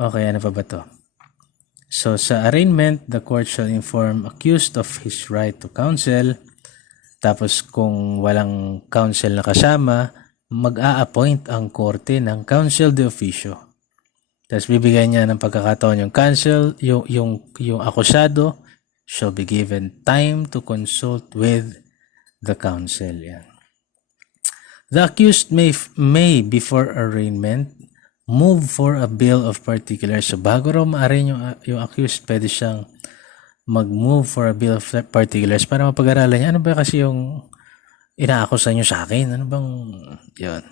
Okay, ano pa ba to? So, sa arraignment, the court shall inform accused of his right to counsel. Tapos, kung walang counsel na kasama, mag-a-appoint ang korte ng counsel de officio. Tapos, bibigyan niya ng pagkakataon yung counsel, yung akusado shall be given time to consult with the counsel. Yan. The accused may before arraignment move for a bill of particulars. So, bago raw ma-arraign yung accused, pwede siyang mag-move for a bill of particulars para mapag-aralan niya. Ano ba kasi yung inaakusan niyo sa akin? Ano bang yun?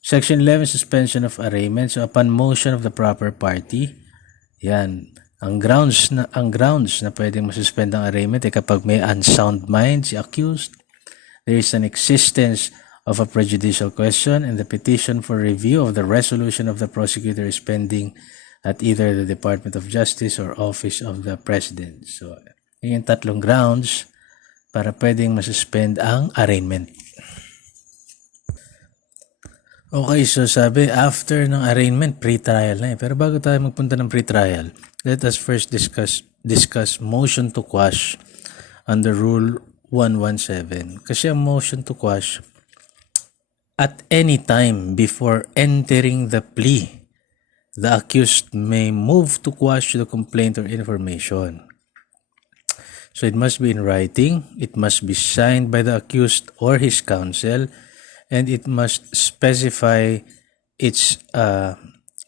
Section 11, suspension of arraignment. So, upon motion of the proper party, yan. Ang grounds na pwedeng masuspend ang arraignment ay kapag may unsound mind si accused, there is an existence of a prejudicial question, and the petition for review of the resolution of the prosecutor is pending at either the Department of Justice or Office of the President. So, yun yung tatlong grounds para pwedeng masuspend ang arraignment. Okay, so sabi, after ng arraignment, pre-trial na eh. Pero bago tayo magpunta ng pre-trial, let us first discuss motion to quash under Rule 117. Kasi ang motion to quash, at any time before entering the plea, the accused may move to quash the complaint or information. So it must be in writing, it must be signed by the accused or his counsel, and it must specify its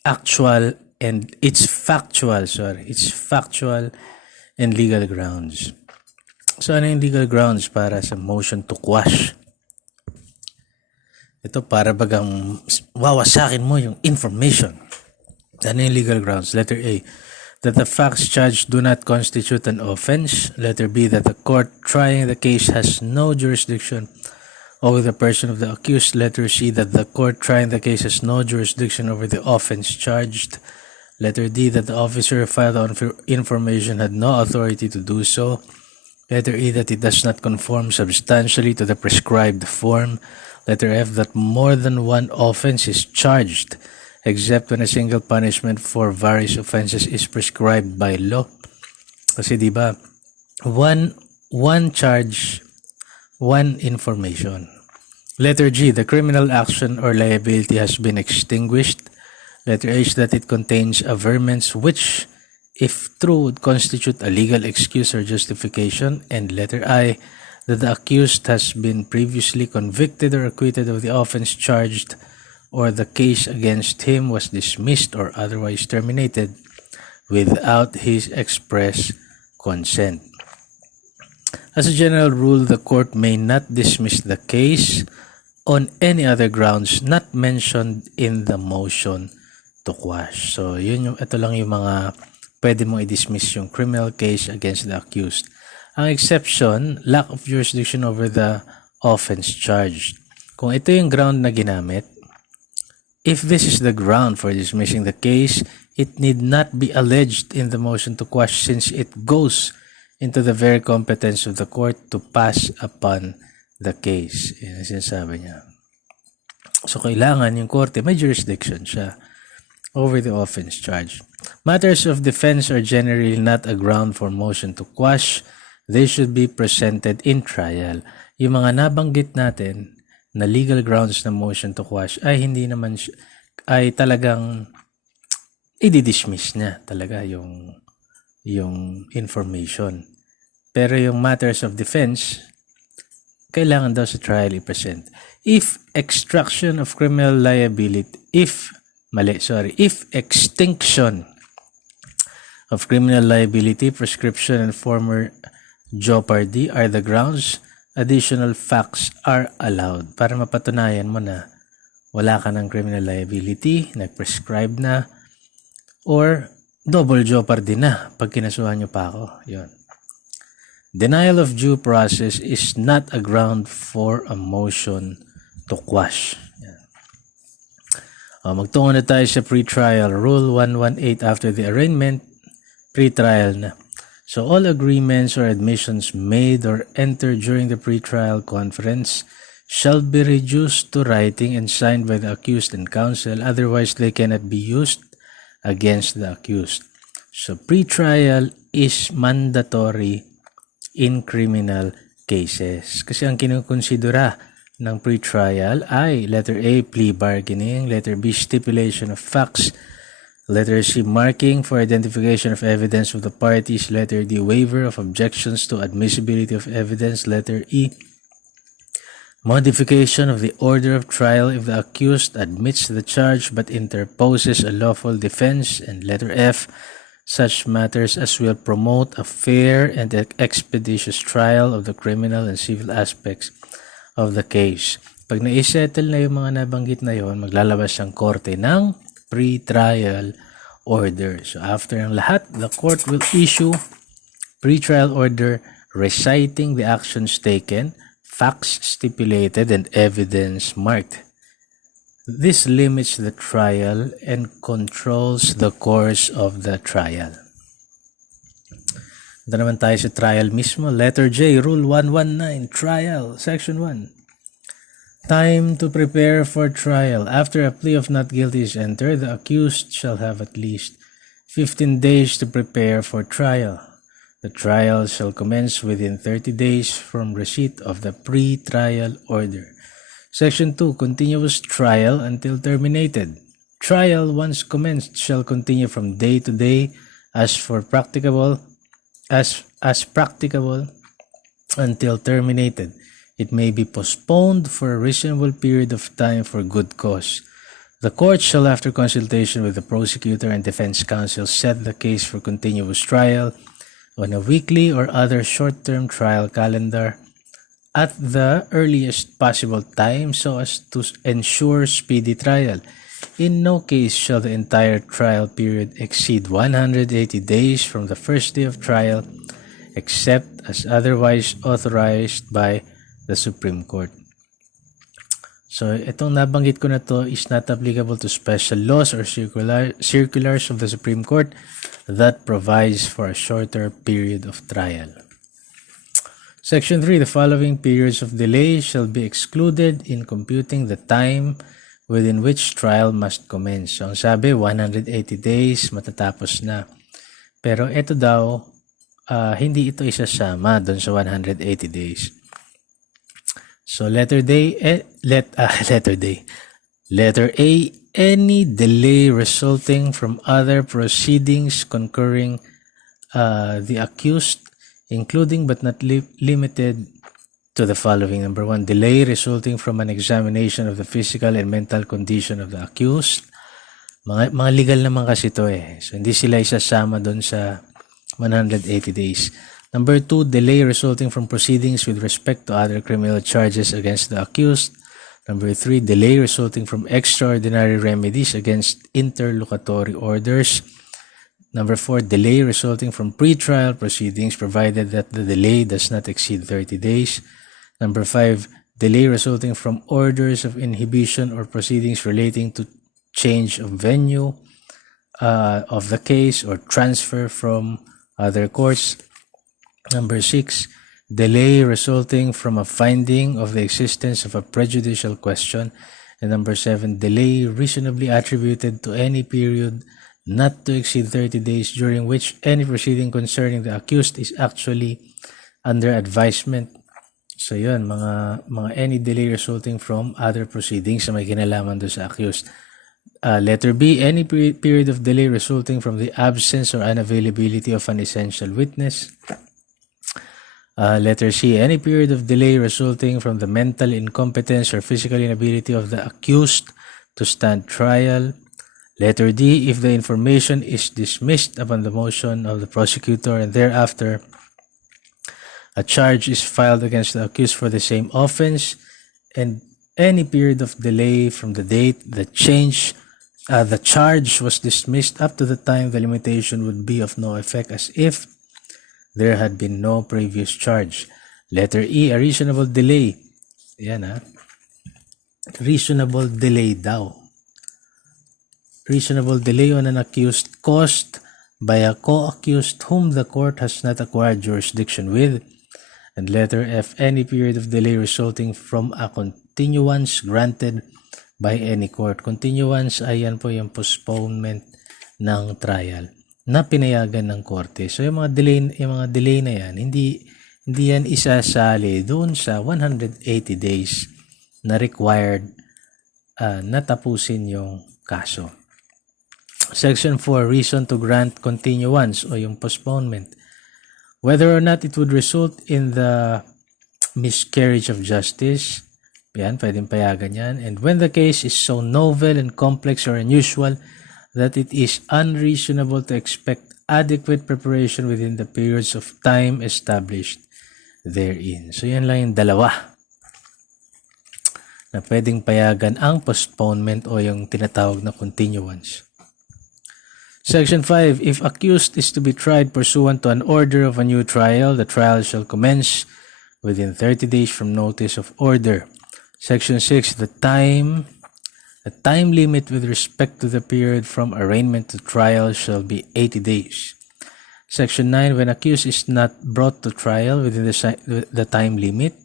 actual and its factual and legal grounds. So ano yung legal grounds para sa motion to quash? Ito para bagang wawasakin mo yung information. Ano yung legal grounds? Letter A, that the facts charged do not constitute an offense. Letter B, that the court trying the case has no jurisdiction over the person of the accused. Letter C, that the court trying the case has no jurisdiction over the offense charged. Letter D, that the officer filed on information had no authority to do so. Letter E, that it does not conform substantially to the prescribed form. Letter F, that more than one offense is charged, except when a single punishment for various offenses is prescribed by law. Kasi di ba, one charge, one information. Letter G, the criminal action or liability has been extinguished. Letter H, that it contains averments which, if true, would constitute a legal excuse or justification. And letter I, that the accused has been previously convicted or acquitted of the offense charged, or the case against him was dismissed or otherwise terminated without his express consent. As a general rule, the court may not dismiss the case on any other grounds not mentioned in the motion to quash. So, ito lang yung mga pwede mong i-dismiss yung criminal case against the accused. Ang exception, lack of jurisdiction over the offense charged. Kung ito yung ground na ginamit, if this is the ground for dismissing the case, it need not be alleged in the motion to quash since it goes into the very competence of the court to pass upon the case. Yan ang sinasabi niya. So, kailangan yung korte may jurisdiction siya over the offense charge. Matters of defense are generally not a ground for motion to quash. They should be presented in trial. Yung mga nabanggit natin na legal grounds na motion to quash ay hindi naman ay talagang i-dismiss niya talaga yung information. Pero yung matters of defense, kailangan daw sa trial i-present. If extraction of criminal liability, if extinction of criminal liability, prescription, and former jeopardy are the grounds, additional facts are allowed para mapatunayan mo na wala ka ng criminal liability, nag-prescribe na, or double jeopardy na pag kinasuhan nyo pa ako. Yun. Denial of due process is not a ground for a motion to quash. Magtungo na tayo sa pre-trial. Rule 118, after the arraignment, pre-trial na. So all agreements or admissions made or entered during the pre-trial conference shall be reduced to writing and signed by the accused and counsel, otherwise they cannot be used against the accused. So pre-trial is mandatory in criminal cases. Kasi ang kinukonsidera ng pre-trial ay letter A, plea bargaining, letter B, stipulation of facts, letter C, marking for identification of evidence of the parties, letter D, waiver of objections to admissibility of evidence, letter E, modification of the order of trial if the accused admits the charge but interposes a lawful defense, and letter F, such matters as will promote a fair and expeditious trial of the criminal and civil aspects of the case. Pag na-settle na yung mga nabanggit na yon, maglalabas ang korte ng pre-trial order. So after ang lahat, the court will issue pre-trial order reciting the actions taken, facts stipulated, and evidence marked. This limits the trial and controls the course of the trial. Ito naman tayo sa trial mismo. Letter J, Rule 119, Trial, Section 1. Time to prepare for trial. After a plea of not guilty is entered, the accused shall have at least 15 days to prepare for trial. The trial shall commence within 30 days from receipt of the pre-trial order. Section 2. Continuous trial until terminated. Trial once commenced shall continue from day to day as practicable until terminated. It may be postponed for a reasonable period of time for good cause. The court shall, after consultation with the prosecutor and defense counsel, set the case for continuous trial on a weekly or other short-term trial calendar at the earliest possible time so as to ensure speedy trial. In no case shall the entire trial period exceed 180 days from the first day of trial, except as otherwise authorized by the Supreme Court. So, itong nabanggit ko na to is not applicable to special laws or circulars of the Supreme Court that provides for a shorter period of trial. Section 3. The following periods of delay shall be excluded in computing the time within which trial must commence. So, ang sabi, 180 days, matatapos na. Pero ito daw, hindi ito isasama doon sa 180 days. So, letter A, any delay resulting from other proceedings concurring the accused, including but not limited to the following. Number 1, delay resulting from an examination of the physical and mental condition of the accused. Mga legal naman kasi ito eh. So, hindi sila isasama doon sa 180 days. Number 2, delay resulting from proceedings with respect to other criminal charges against the accused. Number 3, delay resulting from extraordinary remedies against interlocutory orders. Number 4, delay resulting from pretrial proceedings provided that the delay does not exceed 30 days. Number 5, delay resulting from orders of inhibition or proceedings relating to change of venue of the case or transfer from other courts. Number 6, delay resulting from a finding of the existence of a prejudicial question. And number 7, delay reasonably attributed to any period not to exceed 30 days during which any proceeding concerning the accused is actually under advisement. So yun, mga any delay resulting from other proceedings na may kinalaman doon sa accused. Letter B, any period of delay resulting from the absence or unavailability of an essential witness. Letter C, any period of delay resulting from the mental incompetence or physical inability of the accused to stand trial. Letter D, if the information is dismissed upon the motion of the prosecutor and thereafter a charge is filed against the accused for the same offense, and any period of delay from the date the charge was dismissed up to the time the limitation would be of no effect as if there had been no previous charge. Letter E, a reasonable delay. Yan reasonable delay daw. Reasonable delay on an accused caused by a co-accused whom the court has not acquired jurisdiction with. And letter F, any period of delay resulting from a continuance granted by any court. Continuance ay yan po yung postponement ng trial na pinayagan ng korte. So yung mga delay na yan, hindi yan isasali doon sa 180 days na required na tapusin yung kaso. Section 4, reason to grant continuance o yung postponement. Whether or not it would result in the miscarriage of justice, yan, pwedeng payagan yan. And when the case is so novel and complex or unusual that it is unreasonable to expect adequate preparation within the periods of time established therein. So, yan lang yung dalawa na pwedeng payagan ang postponement o yung tinatawag na continuance. Section 5, if accused is to be tried pursuant to an order of a new trial, the trial shall commence within 30 days from notice of order. Section 6, the time limit with respect to the period from arraignment to trial shall be 80 days. Section 9, when accused is not brought to trial within the time limit,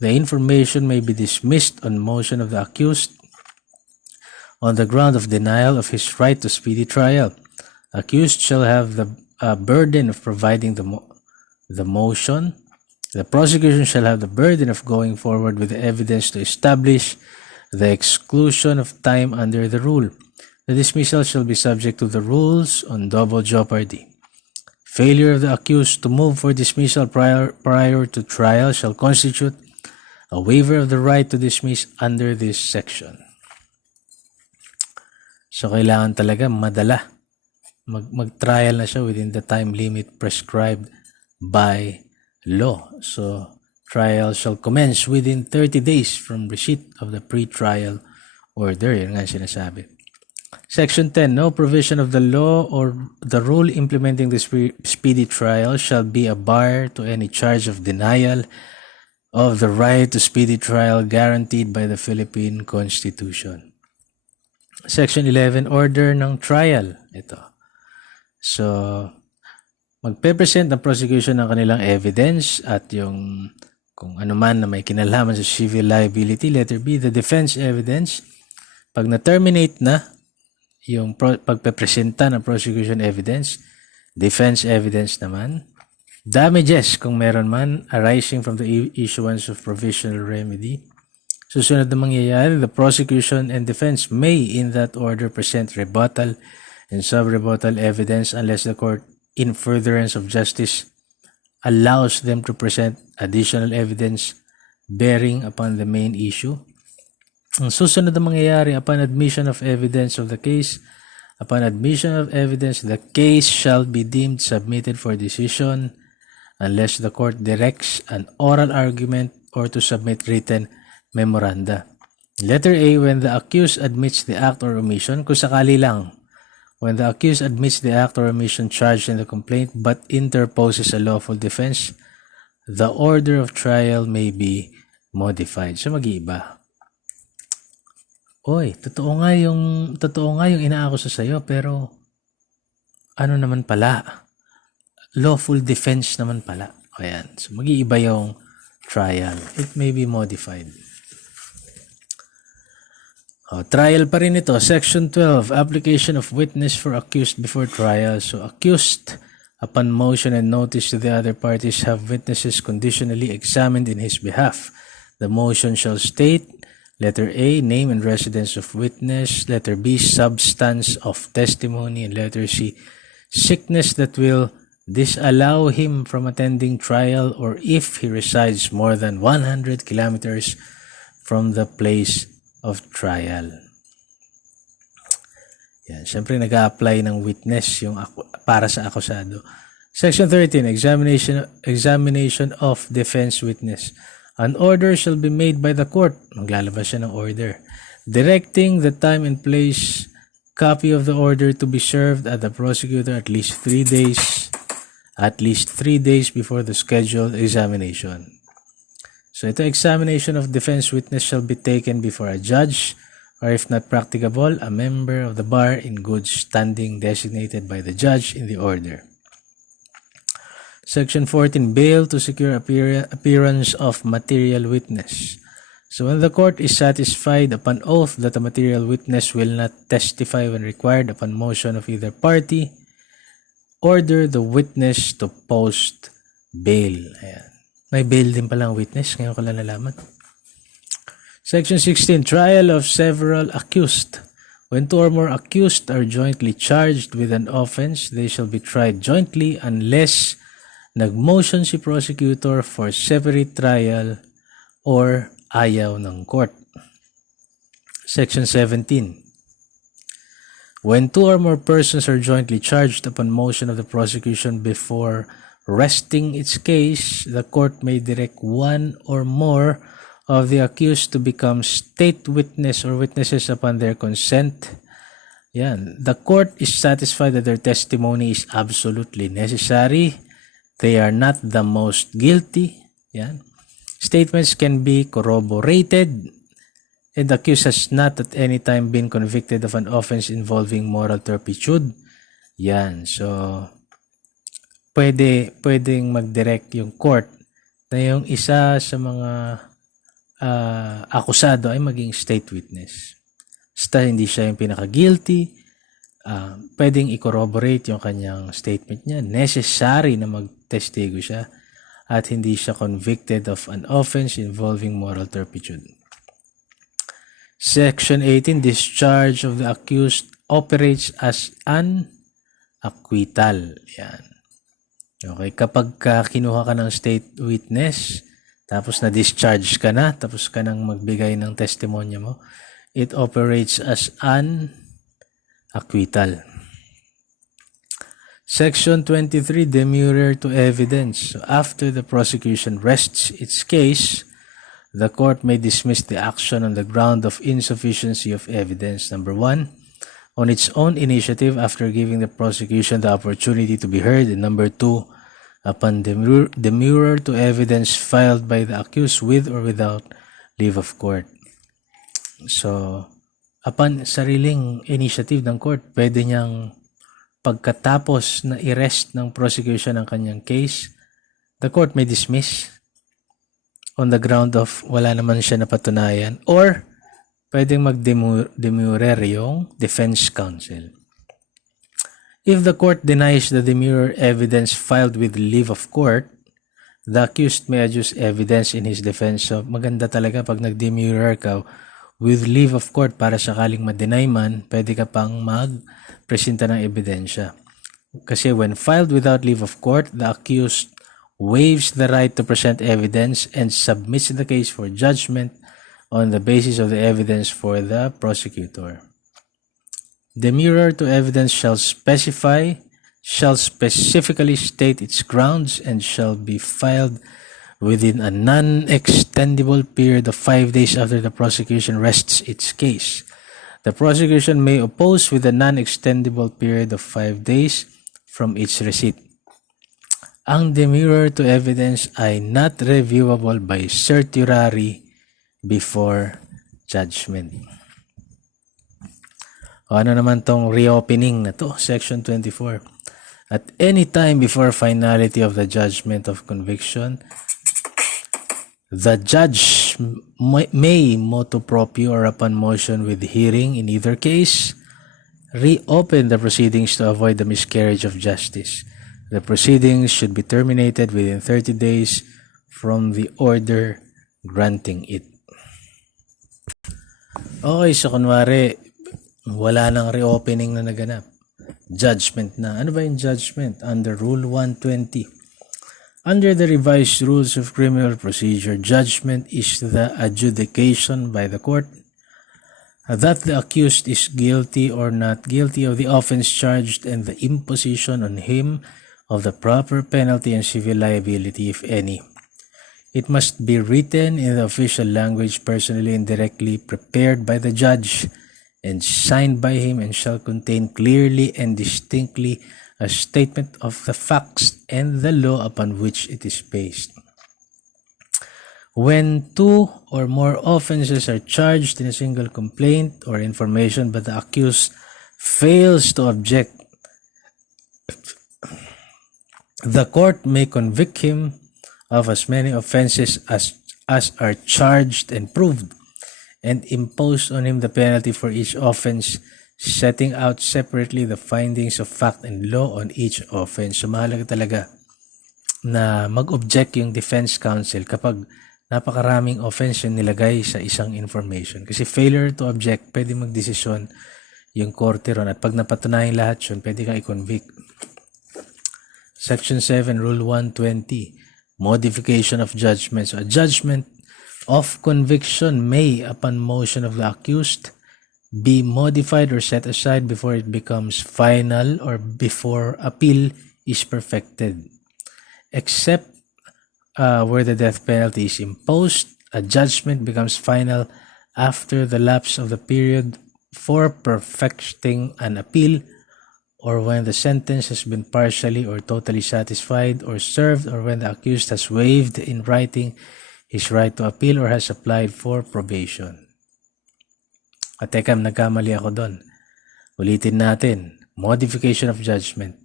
the information may be dismissed on motion of the accused on the ground of denial of his right to speedy trial. Accused shall have the burden of providing the motion. The prosecution shall have the burden of going forward with the evidence to establish the exclusion of time under the rule. The dismissal shall be subject to the rules on double jeopardy. Failure of the accused to move for dismissal prior to trial shall constitute a waiver of the right to dismiss under this section. So, kailangan talaga madala. Mag-trial na siya within the time limit prescribed by law. So, trial shall commence within 30 days from receipt of the pre-trial order. Yan nga sinasabi. Section 10, no provision of the law or the rule implementing the speedy trial shall be a bar to any charge of denial of the right to speedy trial guaranteed by the Philippine Constitution. Section 11, order ng trial. Ito. So, magpe-present ng prosecution ng kanilang evidence at yung kung ano man na may kinalaman sa civil liability. Letter B, the defense evidence. Pag na-terminate na yung pagpe-presenta ng prosecution evidence, defense evidence naman. Damages kung meron man arising from the issuance of provisional remedy. Susunod na mangyayari, the prosecution and defense may in that order present rebuttal and sub-rebuttal evidence unless the court in furtherance of justice allows them to present additional evidence bearing upon the main issue. Ang susunod na mangyayari, upon admission of evidence of the case, upon admission of evidence, the case shall be deemed submitted for decision unless the court directs an oral argument or to submit written memoranda. Letter A, when the accused admits the act or omission, kung sakali lang, when the accused admits the act or omission charged in the complaint but interposes a lawful defense, the order of trial may be modified. So, mag-iiba. Oy, totoo nga yung inaakusa sa'yo, pero ano naman pala? Lawful defense naman pala. Ayan. So, mag-iiba yung trial. It may be modified. Trial pa rin ito. Section 12, application of witness for accused before trial. So, accused, upon motion and notice to the other parties, have witnesses conditionally examined in his behalf. The motion shall state, letter A, name and residence of witness. Letter B, substance of testimony. And letter C, sickness that will disallow him from attending trial or if he resides more than 100 kilometers from the place of trial. Yan, syempre nag-a-apply ng witness yung para sa akusado. Section 13, examination of defense witness. An order shall be made by the court. Maglalabas siya ng order. Directing the time and place, copy of the order to be served at the prosecutor at least 3 days before the scheduled examination. So ito, examination of defense witness shall be taken before a judge or if not practicable, a member of the bar in good standing designated by the judge in the order. Section 14, bail to secure appearance of material witness. So when the court is satisfied upon oath that a material witness will not testify when required upon motion of either party, order the witness to post bail. Ayan. May bail din palang witness. Ngayon ko lang nalaman. Section 16, trial of several accused. When two or more accused are jointly charged with an offense, they shall be tried jointly unless nag-motion si prosecutor for separate trial or ayaw ng court. Section 17. When two or more persons are jointly charged upon motion of the prosecution before resting its case, the court may direct one or more of the accused to become state witness or witnesses upon their consent. Yan. The court is satisfied that their testimony is absolutely necessary. They are not the most guilty. Yan. Statements can be corroborated, and the accused has not at any time been convicted of an offense involving moral turpitude. Yan. So, pwedeng mag-direct yung court na yung isa sa mga akusado ay maging state witness. Basta hindi siya yung pinaka-guilty, pwedeng i-corroborate yung kanyang statement niya. Necessary na magtestigo siya at hindi siya convicted of an offense involving moral turpitude. Section 18, discharge of the accused operates as an acquittal. Yan. Okay, kapag kinuha ka ng state witness, tapos na-discharge ka na, tapos ka nang magbigay ng testimonya mo, it operates as an acquittal. Section 23, demurrer to evidence. So after the prosecution rests its case, the court may dismiss the action on the ground of insufficiency of evidence. Number 1, on its own initiative after giving the prosecution the opportunity to be heard. And number 2, upon demurrer to evidence filed by the accused with or without leave of court. So, upon sariling initiative ng court, pwede niyang pagkatapos na i-rest ng prosecution ng kanyang case, the court may dismiss on the ground of wala naman siya napatunayan, or pwedeng mag-demurrer yung defense counsel. If the court denies the demurrer evidence filed with leave of court, the accused may adduce evidence in his defense. So, maganda talaga pag nag-demurrer ka with leave of court para sakaling ma-deny man, pwede ka pang mag-presenta ng ebidensya. Kasi when filed without leave of court, the accused waives the right to present evidence and submits the case for judgment on the basis of the evidence for the prosecutor. Demurrer to evidence shall specifically state its grounds and shall be filed within a non-extendable period of 5 days after the prosecution rests its case. The prosecution may oppose with a non-extendable period of 5 days from its receipt. Ang demurrer to evidence ay not reviewable by certiorari before judgment. O ano naman tong reopening na to? Section 24. At any time before finality of the judgment of conviction, the judge may motu proprio or upon motion with hearing in either case, reopen the proceedings to avoid the miscarriage of justice. The proceedings should be terminated within 30 days from the order granting it. Okay, so kunwari, wala nang reopening na naganap. Judgment na. Ano ba yung judgment? Under Rule 120. Under the revised rules of criminal procedure, judgment is the adjudication by the court that the accused is guilty or not guilty of the offense charged and the imposition on him of the proper penalty and civil liability, if any. It must be written in the official language personally and directly prepared by the judge and signed by him, and shall contain clearly and distinctly a statement of the facts and the law upon which it is based. When 2 or more offenses are charged in a single complaint or information but the accused fails to object, the court may convict him of as many offenses as are charged and proved, and impose on him the penalty for each offense, setting out separately the findings of fact and law on each offense. So, mahalaga talaga na mag-object yung defense counsel kapag napakaraming offense yung nilagay sa isang information. Kasi failure to object, pwede magdesisyon yung korte ron. At pag napatunayan lahat yun, pwede kang i-convict. Section 7, Rule 120, modification of judgment. So, a judgment of conviction may, upon motion of the accused, be modified or set aside before it becomes final or before appeal is perfected. Except where the death penalty is imposed, a judgment becomes final after the lapse of the period for perfecting an appeal, or when the sentence has been partially or totally satisfied or served, or when the accused has waived in writing his right to appeal or has applied for probation. At teka, nagkamali ako doon. Ulitin natin. Modification of judgment.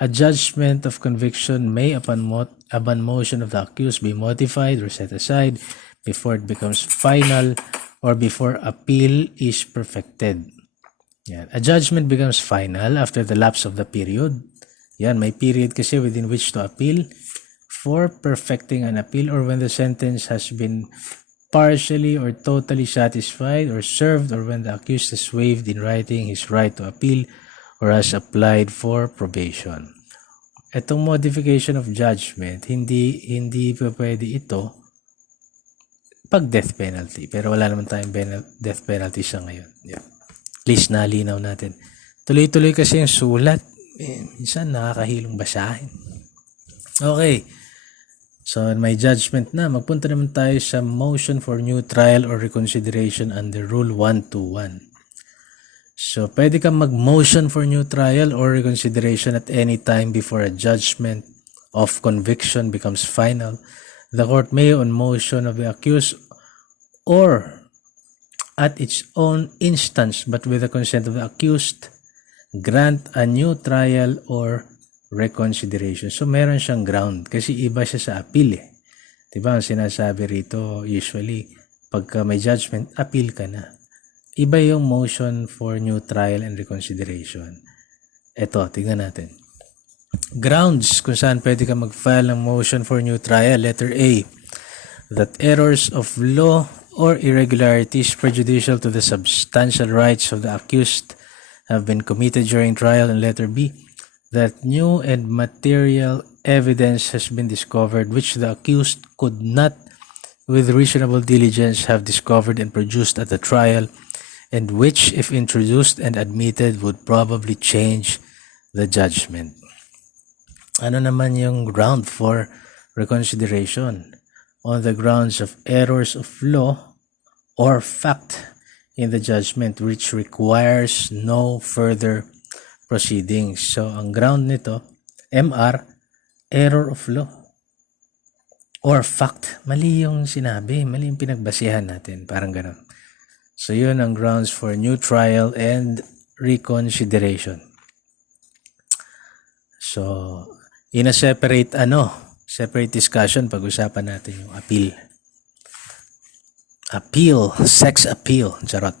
A judgment of conviction may, upon motion of the accused, be modified or set aside before it becomes final or before appeal is perfected. Yan. A judgment becomes final after the lapse of the period. Yan, may period kasi within which to appeal, for perfecting an appeal, or when the sentence has been partially or totally satisfied or served, or when the accused has waived in writing his right to appeal or has applied for probation. Itong modification of judgment, hindi pa pwede ito pag death penalty. Pero wala naman tayong death penalty sa ngayon. Yeah. At least nalinaw natin. Tuloy-tuloy kasi yung sulat. Minsan nakakahilong basahin. Okay. So, in my judgment na, magpunta naman tayo sa motion for new trial or reconsideration under Rule 121. So, pwede kang mag-motion for new trial or reconsideration at any time before a judgment of conviction becomes final. The court may, on motion of the accused or at its own instance but with the consent of the accused, grant a new trial or reconsideration. So, meron siyang ground kasi iba siya sa appeal eh. Diba? Ang sinasabi rito, usually, pagka may judgment, appeal ka na. Iba yung motion for new trial and reconsideration. Ito, tingnan natin. Grounds kung saan pwede ka mag-file ng motion for new trial. Letter A, that errors of law or irregularities prejudicial to the substantial rights of the accused have been committed during trial. And letter B, that new and material evidence has been discovered which the accused could not with reasonable diligence have discovered and produced at the trial, and which, if introduced and admitted, would probably change the judgment. Ano naman yung ground for reconsideration? On the grounds of errors of law or fact in the judgment which requires no further proceedings. So, ang ground nito, MR, error of law or fact. Mali yung sinabi, mali yung pinagbasihan natin, parang gano'n. So, yun ang grounds for new trial and reconsideration. So, in a separate discussion, pag-usapan natin yung appeal. Appeal, sex appeal, charot.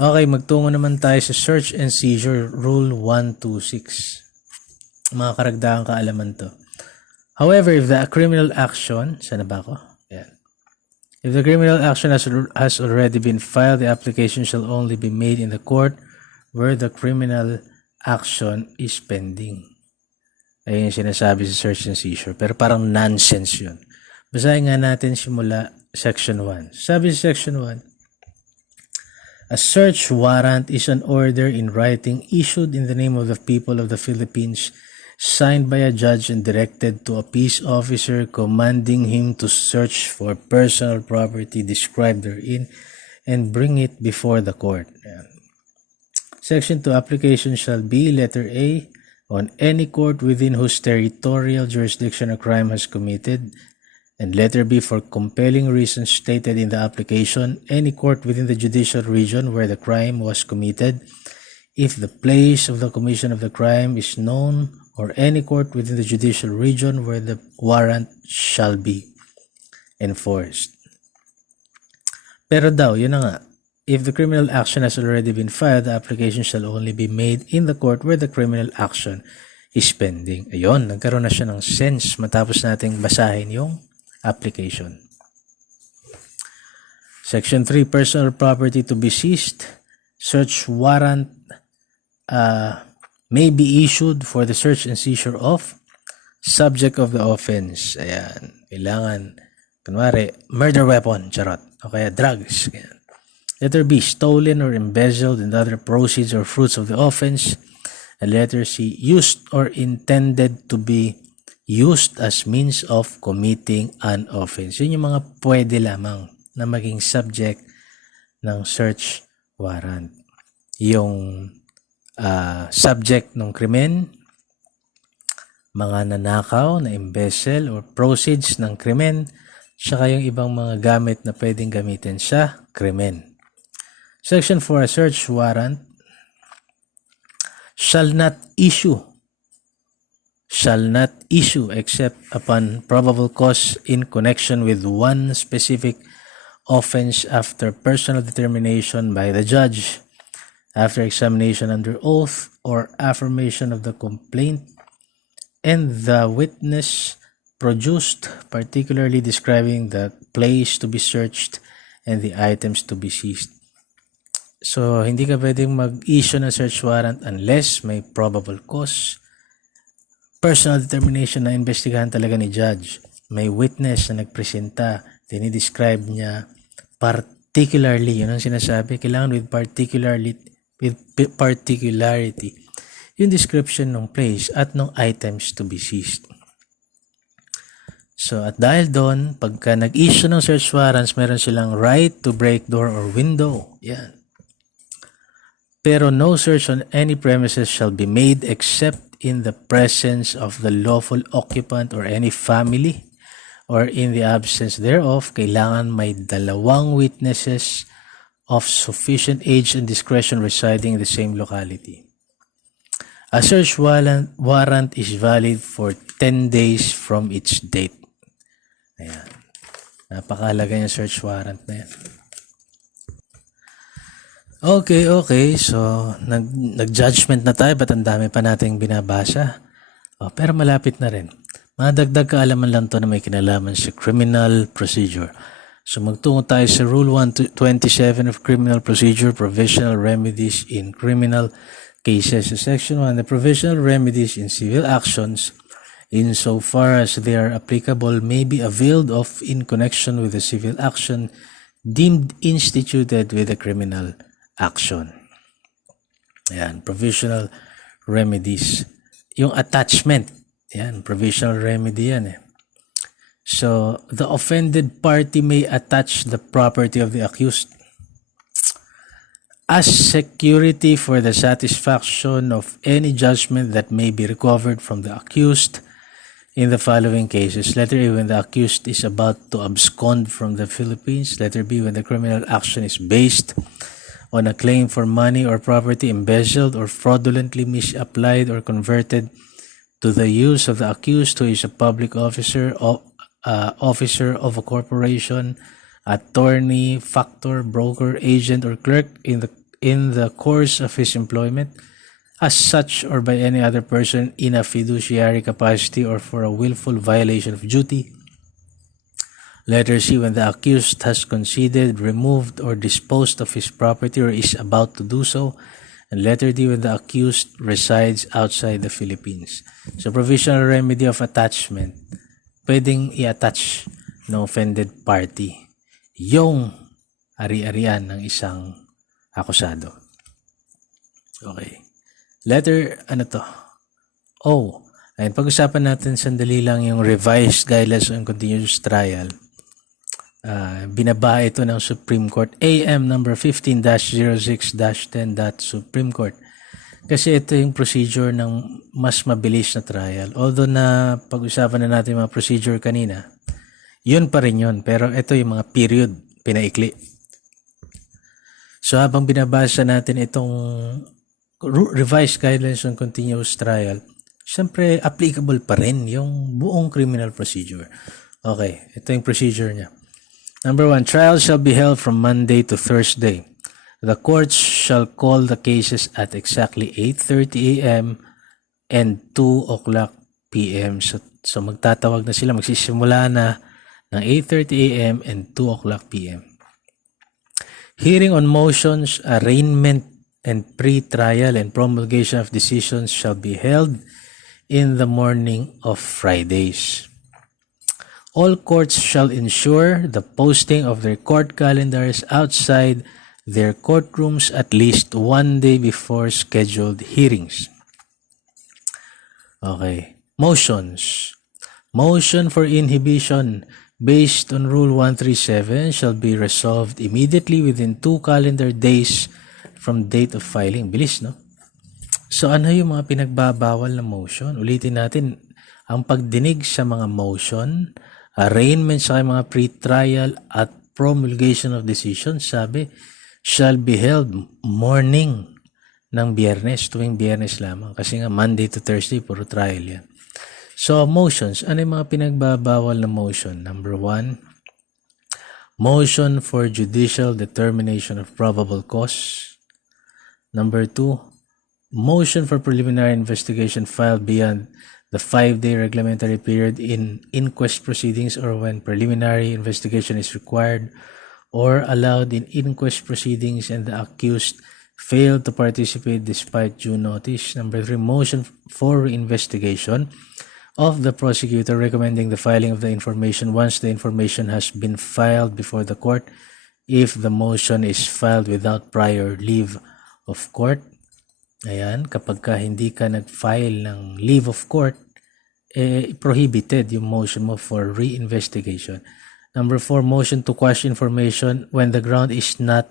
Okay, magtungo naman tayo sa search and seizure rule 126. Mga karagdagang kaalaman to. However, if the criminal action, sana ba ako? Yan. If the criminal action has already been filed, the application shall only be made in the court where the criminal action is pending. Ayun yung sinasabi sa search and seizure. Pero parang nonsense yun. Basahin nga natin simula section 1. Sabi sa section 1, a search warrant is an order in writing issued in the name of the people of the Philippines, signed by a judge and directed to a peace officer commanding him to search for personal property described therein and bring it before the court. Section 2, application shall be, letter A, on any court within whose territorial jurisdiction a crime has committed, and letter B, for compelling reasons stated in the application, any court within the judicial region where the crime was committed, if the place of the commission of the crime is known, or any court within the judicial region where the warrant shall be enforced. Pero daw, yun na nga, if the criminal action has already been filed, the application shall only be made in the court where the criminal action is pending. Ayun, nagkaroon na siya ng sense matapos nating basahin yung application. Section 3, personal property to be seized. Search warrant may be issued for the search and seizure of subject of the offense. Ayan, kailangan, kunwari, murder weapon, charot, o kaya drugs. Ayan. Letter B, stolen or embezzled and other proceeds or fruits of the offense. And letter C, used or intended to be used as means of committing an offense. Yun yung mga pwede lamang na maging subject ng search warrant. Yung subject ng krimen, mga nanakaw na embezzle or proceeds ng krimen, saka yung ibang mga gamit na pwedeng gamitin sa krimen. Section 4, a search warrant shall not issue except upon probable cause in connection with one specific offense after personal determination by the judge, after examination under oath or affirmation of the complaint, and the witness produced, particularly describing the place to be searched and the items to be seized. So, hindi ka pwedeng mag-issue ng search warrant unless may probable cause, personal determination na investigahan talaga ni judge, may witness na nagpresenta, dinidescribe niya particularly, yun ang sinasabi, kailangan with particularity yung description ng place at ng items to be seized. So, at dahil doon, pagka nag-issue ng search warrants, meron silang right to break door or window. Yan. Pero no search on any premises shall be made except in the presence of the lawful occupant or any family, or in the absence thereof. Kailangan may dalawang witnesses of sufficient age and discretion residing in the same locality. A search warrant is valid for 10 days from its date. Ayan. Napakahalaga yung search warrant na yan. Okay. So, nag-judgment na tayo. Ba't ang dami pa nating binabasa? Pero malapit na rin. Madagdag kaalaman lang to na may kinalaman sa criminal procedure. So, magtungo tayo sa Rule 127 of Criminal Procedure, Provisional Remedies in Criminal Cases. So, Section 1, the provisional remedies in civil actions, insofar as they are applicable, may be availed of in connection with the civil action deemed instituted with a criminal action. Ayan, provisional remedies. Yung attachment, yan, provisional remedy yan eh. So, the offended party may attach the property of the accused as security for the satisfaction of any judgment that may be recovered from the accused in the following cases. Letter A, when the accused is about to abscond from the Philippines. Letter B, when the criminal action is based on a claim for money or property embezzled or fraudulently misapplied or converted to the use of the accused, who is a public officer of a corporation, attorney, factor, broker, agent, or clerk in the course of his employment, as such or by any other person in a fiduciary capacity or for a willful violation of duty. Letter C, when the accused has conceded, removed, or disposed of his property or is about to do so. And letter D, when the accused resides outside the Philippines. So, provisional remedy of attachment. Pwedeng i-attach ng offended party yung ari-arian ng isang akusado. Okay. Letter, O. Ayun, pag-usapan natin sandali lang yung revised guidelines on continuous trial. Binaba ito ng Supreme Court, AM number 15-06-10. Supreme Court. Kasi ito yung procedure ng mas mabilis na trial. Although na pag-usapan na natin mga procedure kanina, yun pa rin yun. Pero ito yung mga period, pinaikli. So habang binabasa natin itong revised guidelines on continuous trial, siyempre applicable pa rin yung buong criminal procedure. Okay, ito yung procedure niya. Number 1, trial shall be held from Monday to Thursday. The courts shall call the cases at exactly 8:30 a.m. and 2 o'clock p.m. So magtatawag na sila, magsisimula na ng 8:30 a.m. and 2 o'clock p.m. Hearing on motions, arraignment, and pre-trial and promulgation of decisions shall be held in the morning of Fridays. All courts shall ensure the posting of their court calendars outside their courtrooms at least one day before scheduled hearings. Okay. Motions. Motion for inhibition based on Rule 137 shall be resolved immediately within 2 calendar days from date of filing. Bilis, no? So, ano yung mga pinagbabawal na motion? Ulitin natin, ang pagdinig sa mga motion, arraignment sa mga pre-trial at promulgation of decisions, sabi, shall be held morning ng Biyernes, tuwing Biyernes lamang. Kasi nga, Monday to Thursday, puro trial yan. So, motions. Ano yung mga pinagbabawal na motion? Number 1, motion for judicial determination of probable cause. Number 2, motion for preliminary investigation filed beyond the 5-day reglementary period in inquest proceedings or when preliminary investigation is required or allowed in inquest proceedings and the accused failed to participate despite due notice. Number 3, motion for investigation of the prosecutor recommending the filing of the information once the information has been filed before the court if the motion is filed without prior leave of court. Ayan, kapag ka hindi ka nag-file ng leave of court, prohibited yung motion mo for reinvestigation. Number 4, motion to quash information when the ground is not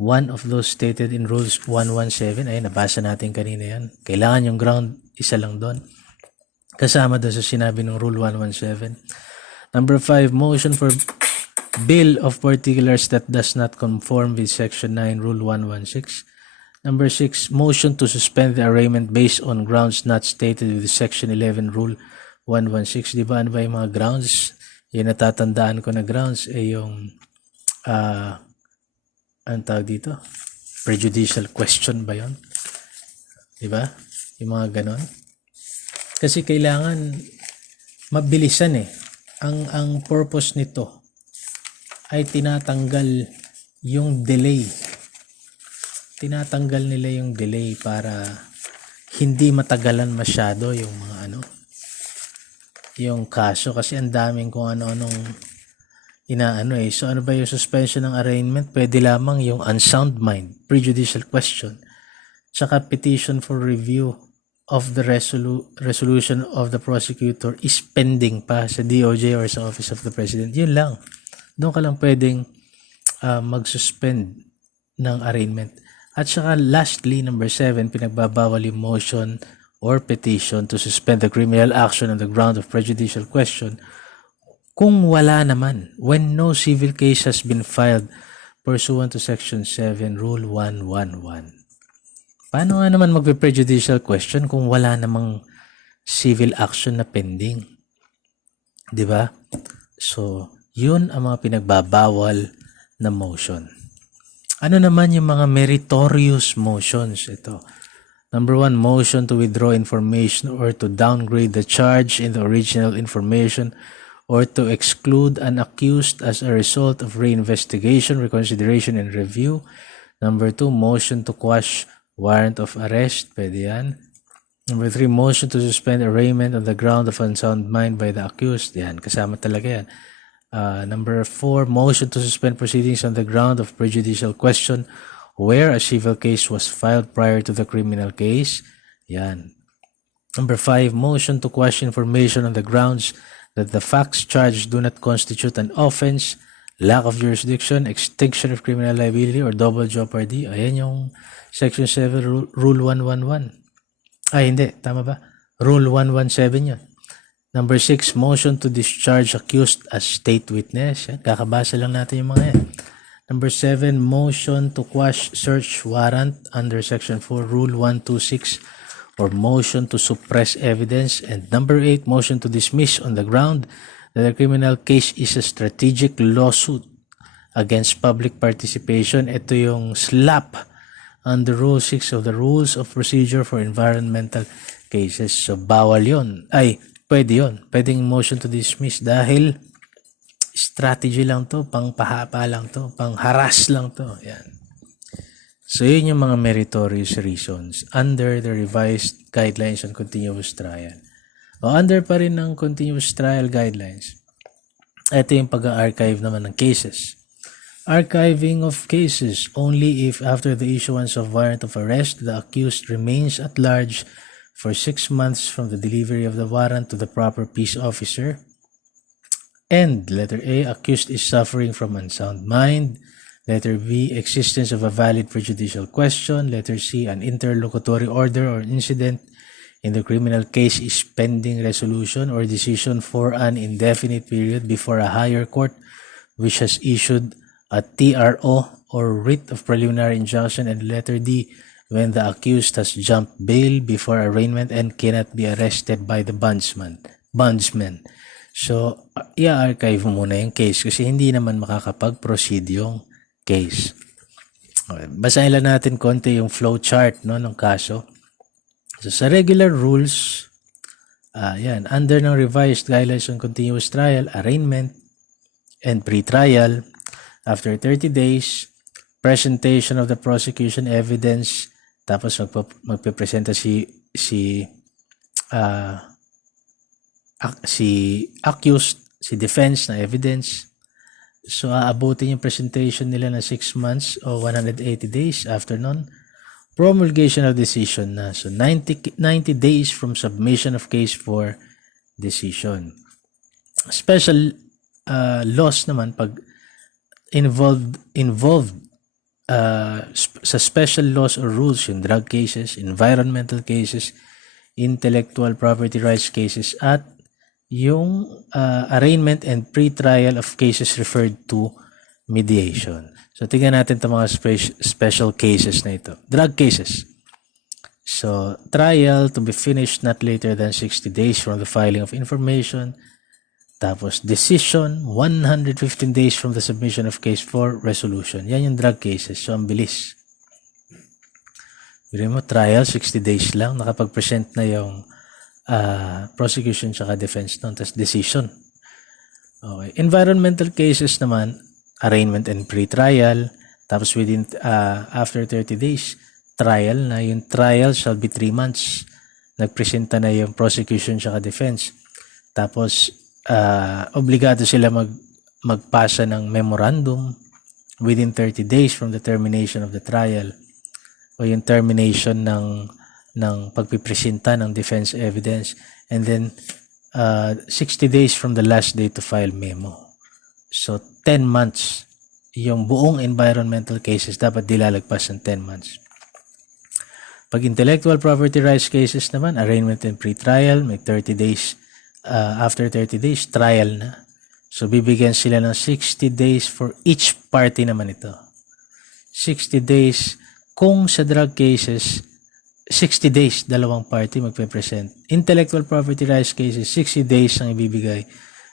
one of those stated in Rules 117. Ay, nabasa natin kanina yan. Kailangan yung ground, isa lang doon. Kasama doon sa sinabi ng Rule 117. Number 5, motion for bill of particulars that does not conform with Section 9, Rule 116. Number 6, motion to suspend the arraignment based on grounds not stated with Section 11, Rule 116. Di ba ano ba yung mga grounds? Yung natatandaan ko na grounds ay yung ang tawag dito? Prejudicial question ba yun? Di ba? Yung mga ganon. Kasi kailangan mabilisan eh. Ang purpose nito ay tinatanggal yung delay. Tinatanggal nila yung delay para hindi matagalan masyado yung mga yung kaso, kasi ang daming kung ano-anong inaano eh. So ano ba yung suspension ng arraignment? Pwede lamang yung unsound mind, prejudicial question, tsaka petition for review of the resolution of the prosecutor is pending pa sa DOJ or sa Office of the President. Yun lang. Doon ka lang pwedeng mag-suspend ng arraignment. At saka lastly, number 7, pinagbabawal yung motion or petition to suspend the criminal action on the ground of prejudicial question kung wala naman, when no civil case has been filed pursuant to Section 7, Rule 111. Paano nga naman magpe-prejudicial question kung wala namang civil action na pending? Diba? So, yun ang mga pinagbabawal na motion. Ano naman yung mga meritorious motions? Ito. Number 1, motion to withdraw information or to downgrade the charge in the original information or to exclude an accused as a result of reinvestigation, reconsideration, and review. Number 2, motion to quash warrant of arrest. Pwede yan. Number 3, motion to suspend arraignment on the ground of unsound mind by the accused. Yan, kasama talaga yan. Number 4, motion to suspend proceedings on the ground of prejudicial question where a civil case was filed prior to the criminal case. Yan. Number 5, motion to quash information on the grounds that the facts charged do not constitute an offense, lack of jurisdiction, extinction of criminal liability, or double jeopardy. Ayan yung Section 7, Rule 111. Ay, hindi. Tama ba? Rule 117 yun. Number 6, motion to discharge accused as state witness. Yan. Kakabasa lang natin yung mga yan. Number 7, motion to quash search warrant under Section 4, Rule 126, or motion to suppress evidence. And number 8, motion to dismiss on the ground that a criminal case is a strategic lawsuit against public participation. Ito yung SLAP under Rule 6 of the Rules of Procedure for Environmental Cases. So, bawal yun. Ay, pwede yun. Pwedeng motion to dismiss dahil strategy lang to, pang pahapa lang to, pang harass lang to. Yan. So, yun yung mga meritorious reasons under the revised guidelines on continuous trial. O under pa rin ng continuous trial guidelines, ito yung pag-archive naman ng cases. Archiving of cases only if after the issuance of warrant of arrest, the accused remains at large for 6 months from the delivery of the warrant to the proper peace officer. And letter A, accused is suffering from unsound mind. Letter B, existence of a valid prejudicial question. Letter C, an interlocutory order or incident in the criminal case is pending resolution or decision for an indefinite period before a higher court which has issued a TRO or writ of preliminary injunction. And letter D, when the accused has jumped bail before arraignment and cannot be arrested by the bondsman. So, i-archive mo muna yung case kasi hindi naman makakapag-proceed yung case. Okay, basahin lang natin konti yung flow chart ng kaso. So, sa regular rules, under ng revised guidelines on continuous trial, arraignment, and pre-trial, after 30 days, presentation of the prosecution evidence, tapos magpipresenta si si accused, si defense na evidence. So, aabutin yung presentation nila na 6 months o 180 days after nun. Promulgation of decision na. So, 90 days from submission of case for decision. Special laws naman pag involved sa special laws or rules yung drug cases, environmental cases, intellectual property rights cases, at yung arraignment and pre-trial of cases referred to mediation. So, tingnan natin itong mga special cases na ito. Drug cases. So, trial to be finished not later than 60 days from the filing of information. Tapos, decision, 115 days from the submission of case for resolution. Yan yung drug cases. So, ang bilis. Bili mo, trial, 60 days lang. Nakapag-present na yung prosecution tsaka defense nun. Tapos, decision. Okay. Environmental cases naman, arraignment and pre-trial. Tapos, within, after 30 days, trial na. Yung trial shall be 3 months. Nagpresenta na yung prosecution tsaka defense. Tapos, obligado sila magpasa ng memorandum within 30 days from the termination of the trial o yung termination ng pagpipresenta ng defense evidence, and then 60 days from the last day to file memo. So 10 months yung buong environmental cases dapat dilalagpas ng 10 months. Pag intellectual property rights cases naman, arraignment and pre-trial, may 30 days. After 30 days, trial na. So, bibigyan sila ng 60 days for each party naman ito. 60 days. Kung sa drug cases, 60 days, dalawang party magpe-present. Intellectual property rights cases, 60 days ang ibibigay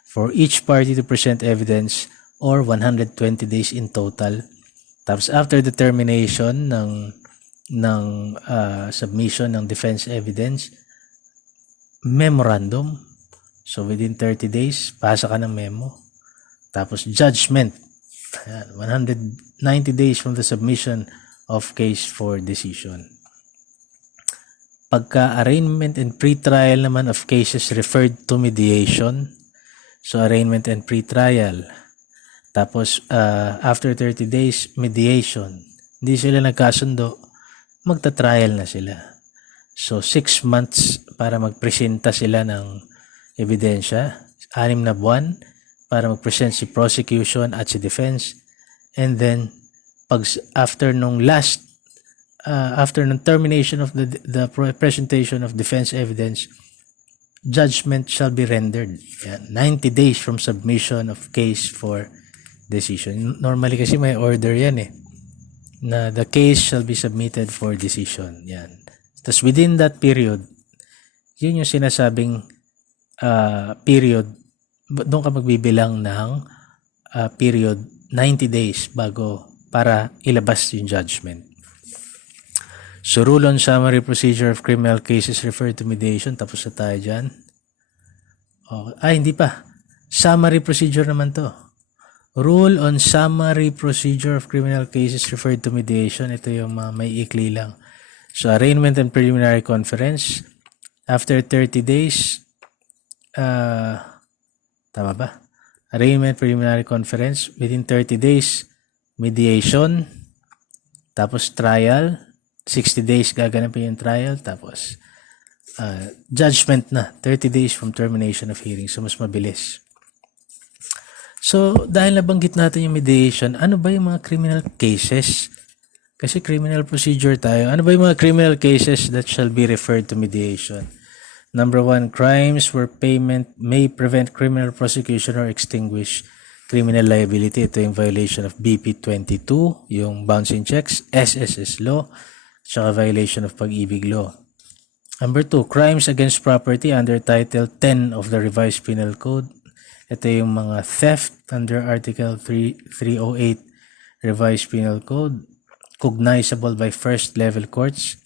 for each party to present evidence, or 120 days in total. Tapos, after the termination ng submission ng defense evidence, memorandum. So, within 30 days, pasa ka ng memo. Tapos, judgment. 190 days from the submission of case for decision. Pagka arraignment and pre-trial naman of cases referred to mediation. So, arraignment and pre-trial. Tapos, after 30 days, mediation. Hindi sila nagkasundo, magta-trial na sila. So, 6 months para magpresenta sila ng ebidensya, 6 na buwan para mag-present si prosecution at si defense, and then after nung termination of the presentation of defense evidence, judgment shall be rendered. 90 days from submission of case for decision. Normally kasi may order yan na the case shall be submitted for decision. Yan. Tapos within that period, yun yung sinasabing period, doon ka magbibilang ng period 90 days bago para ilabas yung judgment. So, rule on summary procedure of criminal cases referred to mediation. Tapos na tayo dyan. Hindi pa. Summary procedure naman to. Rule on summary procedure of criminal cases referred to mediation. Ito yung may ikli lang. So, arraignment and preliminary conference. After 30 days, tama ba? Arraignment, preliminary conference. Within 30 days, mediation. Tapos trial. 60 days gaganapin yung trial. Tapos judgment na. 30 days from termination of hearing. So, mas mabilis. So, dahil nabanggit natin yung mediation, ano ba yung mga criminal cases? Kasi criminal procedure tayo. Ano ba yung mga criminal cases that shall be referred to mediation? Number 1, crimes where payment may prevent criminal prosecution or extinguish criminal liability. Ito yung violation of BP 22, yung bouncing checks, SSS law, tsaka violation of pag-ibig law. Number 2, crimes against property under Title 10 of the Revised Penal Code. Ito yung mga theft under Article 308 Revised Penal Code, cognizable by first-level courts.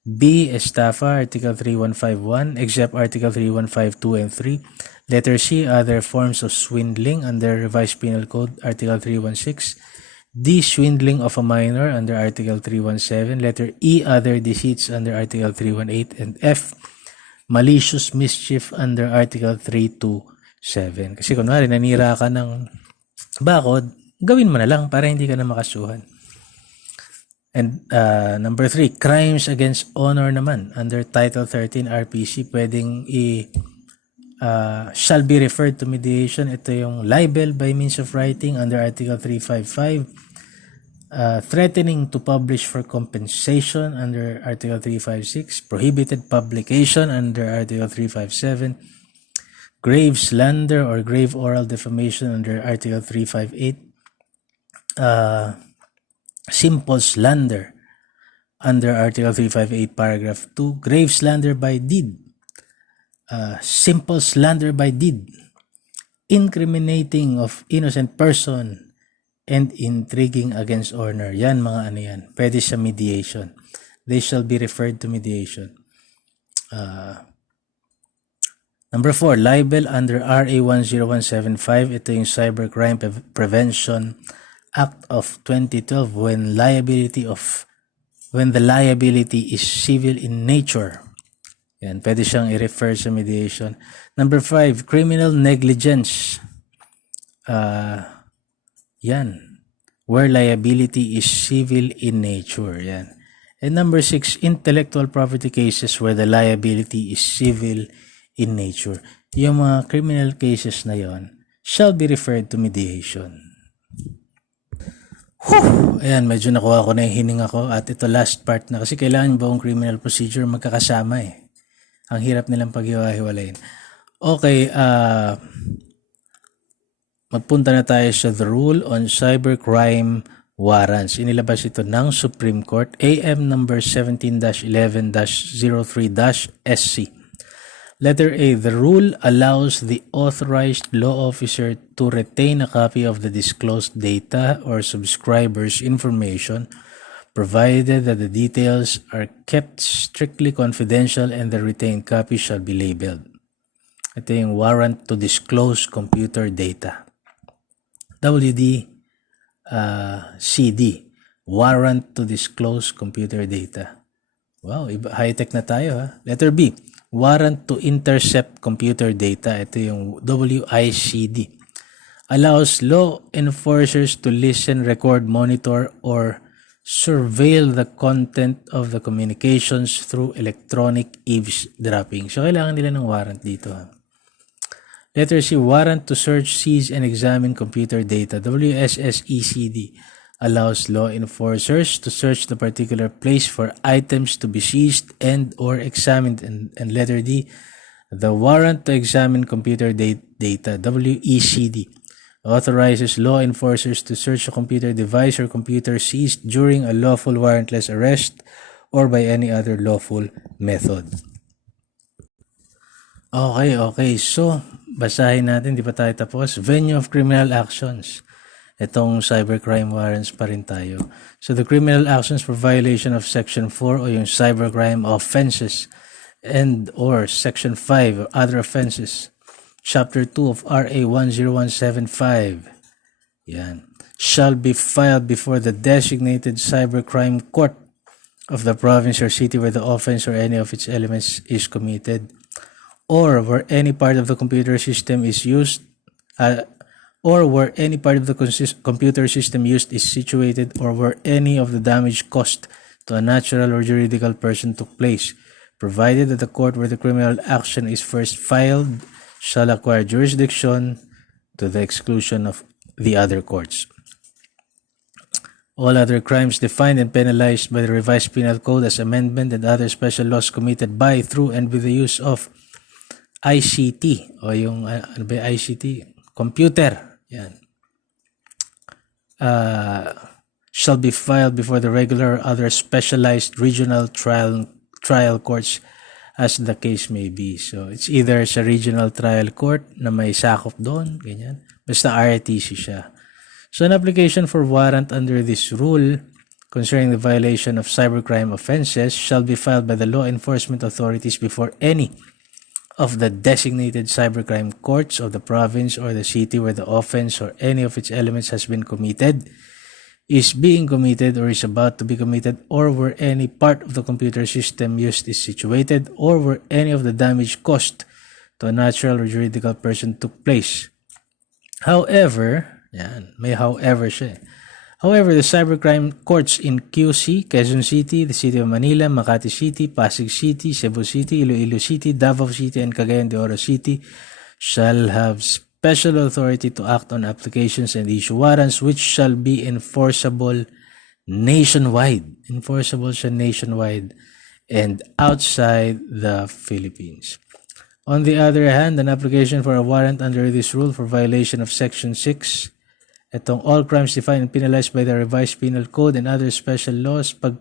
B. Estafa, Article 3151, except Article 3152 and 3. Letter C. Other forms of swindling under Revised Penal Code, Article 316. D. Swindling of a minor under Article 317. Letter E. Other deceits under Article 318. And F. malicious mischief under Article 327. Kasi kunwari, nanira ka ng bakod, gawin mo na lang para hindi ka na makasuhan. And number 3, crimes against honor naman. Under Title 13 RPC, pwedeng shall be referred to mediation. Ito yung libel by means of writing under Article 355. Threatening to publish for compensation under Article 356. Prohibited publication under Article 357. Grave slander or grave oral defamation under Article 358. Simple slander under Article 358 paragraph 2. Grave slander by deed. Simple slander by deed. Incriminating of innocent person and intriguing against honor. Yan, mga ano yan. Pwede sa mediation. They shall be referred to mediation. Number 4, libel under RA 10175. Ito yung Cybercrime Prevention Act of 2012 when the liability is civil in nature. Yan, pwede siyang i-refer sa mediation. Number 5, criminal negligence. Yan, where liability is civil in nature. Yan. And number 6, intellectual property cases where the liability is civil in nature. Yung mga criminal cases na yon shall be referred to mediation. Ayan, medyo nakuha ko na yung hininga ko at ito last part na kasi kailangan buong criminal procedure magkakasama eh. Ang hirap nilang paghiwa-hiwalayin. Okay, magpunta na tayo sa the rule on cybercrime warrants. Inilabas ito ng Supreme Court, AM number 17-11-03-SC. Letter A, the rule allows the authorized law officer to retain a copy of the disclosed data or subscriber's information, provided that the details are kept strictly confidential and the retained copy shall be labeled. Ito yung warrant to disclose computer data. WD-CD, warrant to disclose computer data. Wow, high-tech na tayo ha. Letter B, warrant to intercept computer data. Ito yung WICD. Allows law enforcers to listen, record, monitor, or surveil the content of the communications through electronic eavesdropping. So, kailangan nila ng warrant dito. Letter C, warrant to search, seize, and examine computer data. WSSECD allows law enforcers to search the particular place for items to be seized and or examined. And letter D, the warrant to examine computer data, WECD, authorizes law enforcers to search a computer device or computer seized during a lawful warrantless arrest or by any other lawful method. Okay. So, basahin natin, di pa tayo tapos. Venue of criminal actions. Itong cybercrime warrants pa rin tayo. So, the criminal actions for violation of Section 4 o yung cybercrime offenses and or Section 5 or other offenses. Chapter 2 of RA 10175. Yan. Shall be filed before the designated cybercrime court of the province or city where the offense or any of its elements is committed, or where any part of the computer system is used, or where any part of the computer system used is situated, or where any of the damage caused to a natural or juridical person took place, provided that the court where the criminal action is first filed shall acquire jurisdiction to the exclusion of the other courts. All other crimes defined and penalized by the revised penal code as amendment and other special laws committed by, through, and with the use of ICT o yung ano ba ICT? Computer. Yan. Shall be filed before the regular or other specialized regional trial courts as the case may be. So, it's either sa regional trial court na may sakop doon, ganyan. Basta RTC siya. So, an application for warrant under this rule concerning the violation of cybercrime offenses shall be filed by the law enforcement authorities before any of the designated cybercrime courts of the province or the city where the offense or any of its elements has been committed, is being committed or is about to be committed, or where any part of the computer system used is situated, or where any of the damage caused to a natural or juridical person took place. However, may however siya. However, the cybercrime courts in QC, Quezon City, the City of Manila, Makati City, Pasig City, Cebu City, Iloilo City, Davao City, and Cagayan de Oro City shall have special authority to act on applications and issue warrants which shall be enforceable nationwide. Enforceable siya nationwide and outside the Philippines. On the other hand, an application for a warrant under this rule for violation of Section 6, itong all crimes defined and penalized by the revised penal code and other special laws, pag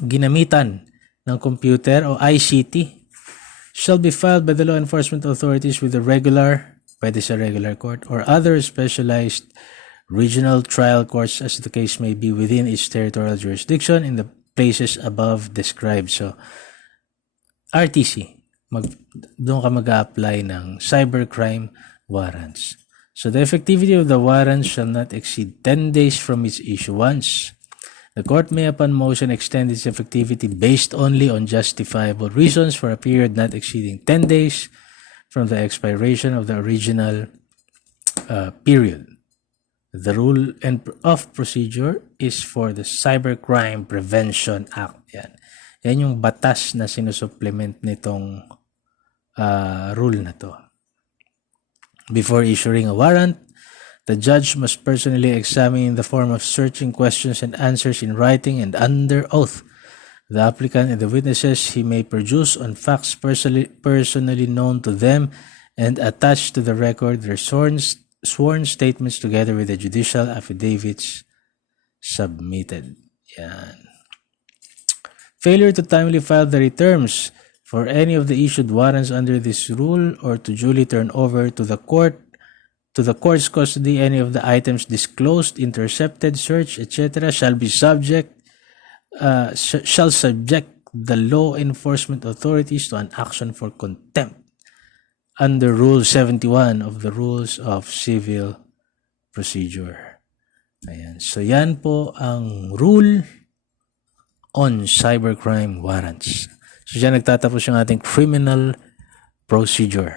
ginamitan ng computer o ICT, shall be filed by the law enforcement authorities with the regular, pwede sa regular court, or other specialized regional trial courts as the case may be within its territorial jurisdiction in the places above described. So, RTC, doon ka mag-a-apply ng cybercrime warrants. So the effectivity of the warrant shall not exceed 10 days from its issuance. The court may upon motion extend its effectivity based only on justifiable reasons for a period not exceeding 10 days from the expiration of the original period. The rule of procedure is for the Cybercrime Prevention Act. Yan yung batas na sinusupplement nitong rule na to. Before issuing a warrant, the judge must personally examine in the form of searching questions and answers in writing and under oath the applicant and the witnesses he may produce on facts personally known to them and attach to the record their sworn statements together with the judicial affidavits submitted. Yan. Failure to timely file the returns for any of the issued warrants under this rule or to duly turn over to the court's custody any of the items disclosed, intercepted, searched, etc. shall subject the law enforcement authorities to an action for contempt under Rule 71 of the Rules of Civil Procedure. Ayan. So yan po ang rule on cybercrime warrants. So dyan nagtatapos yung ating criminal procedure.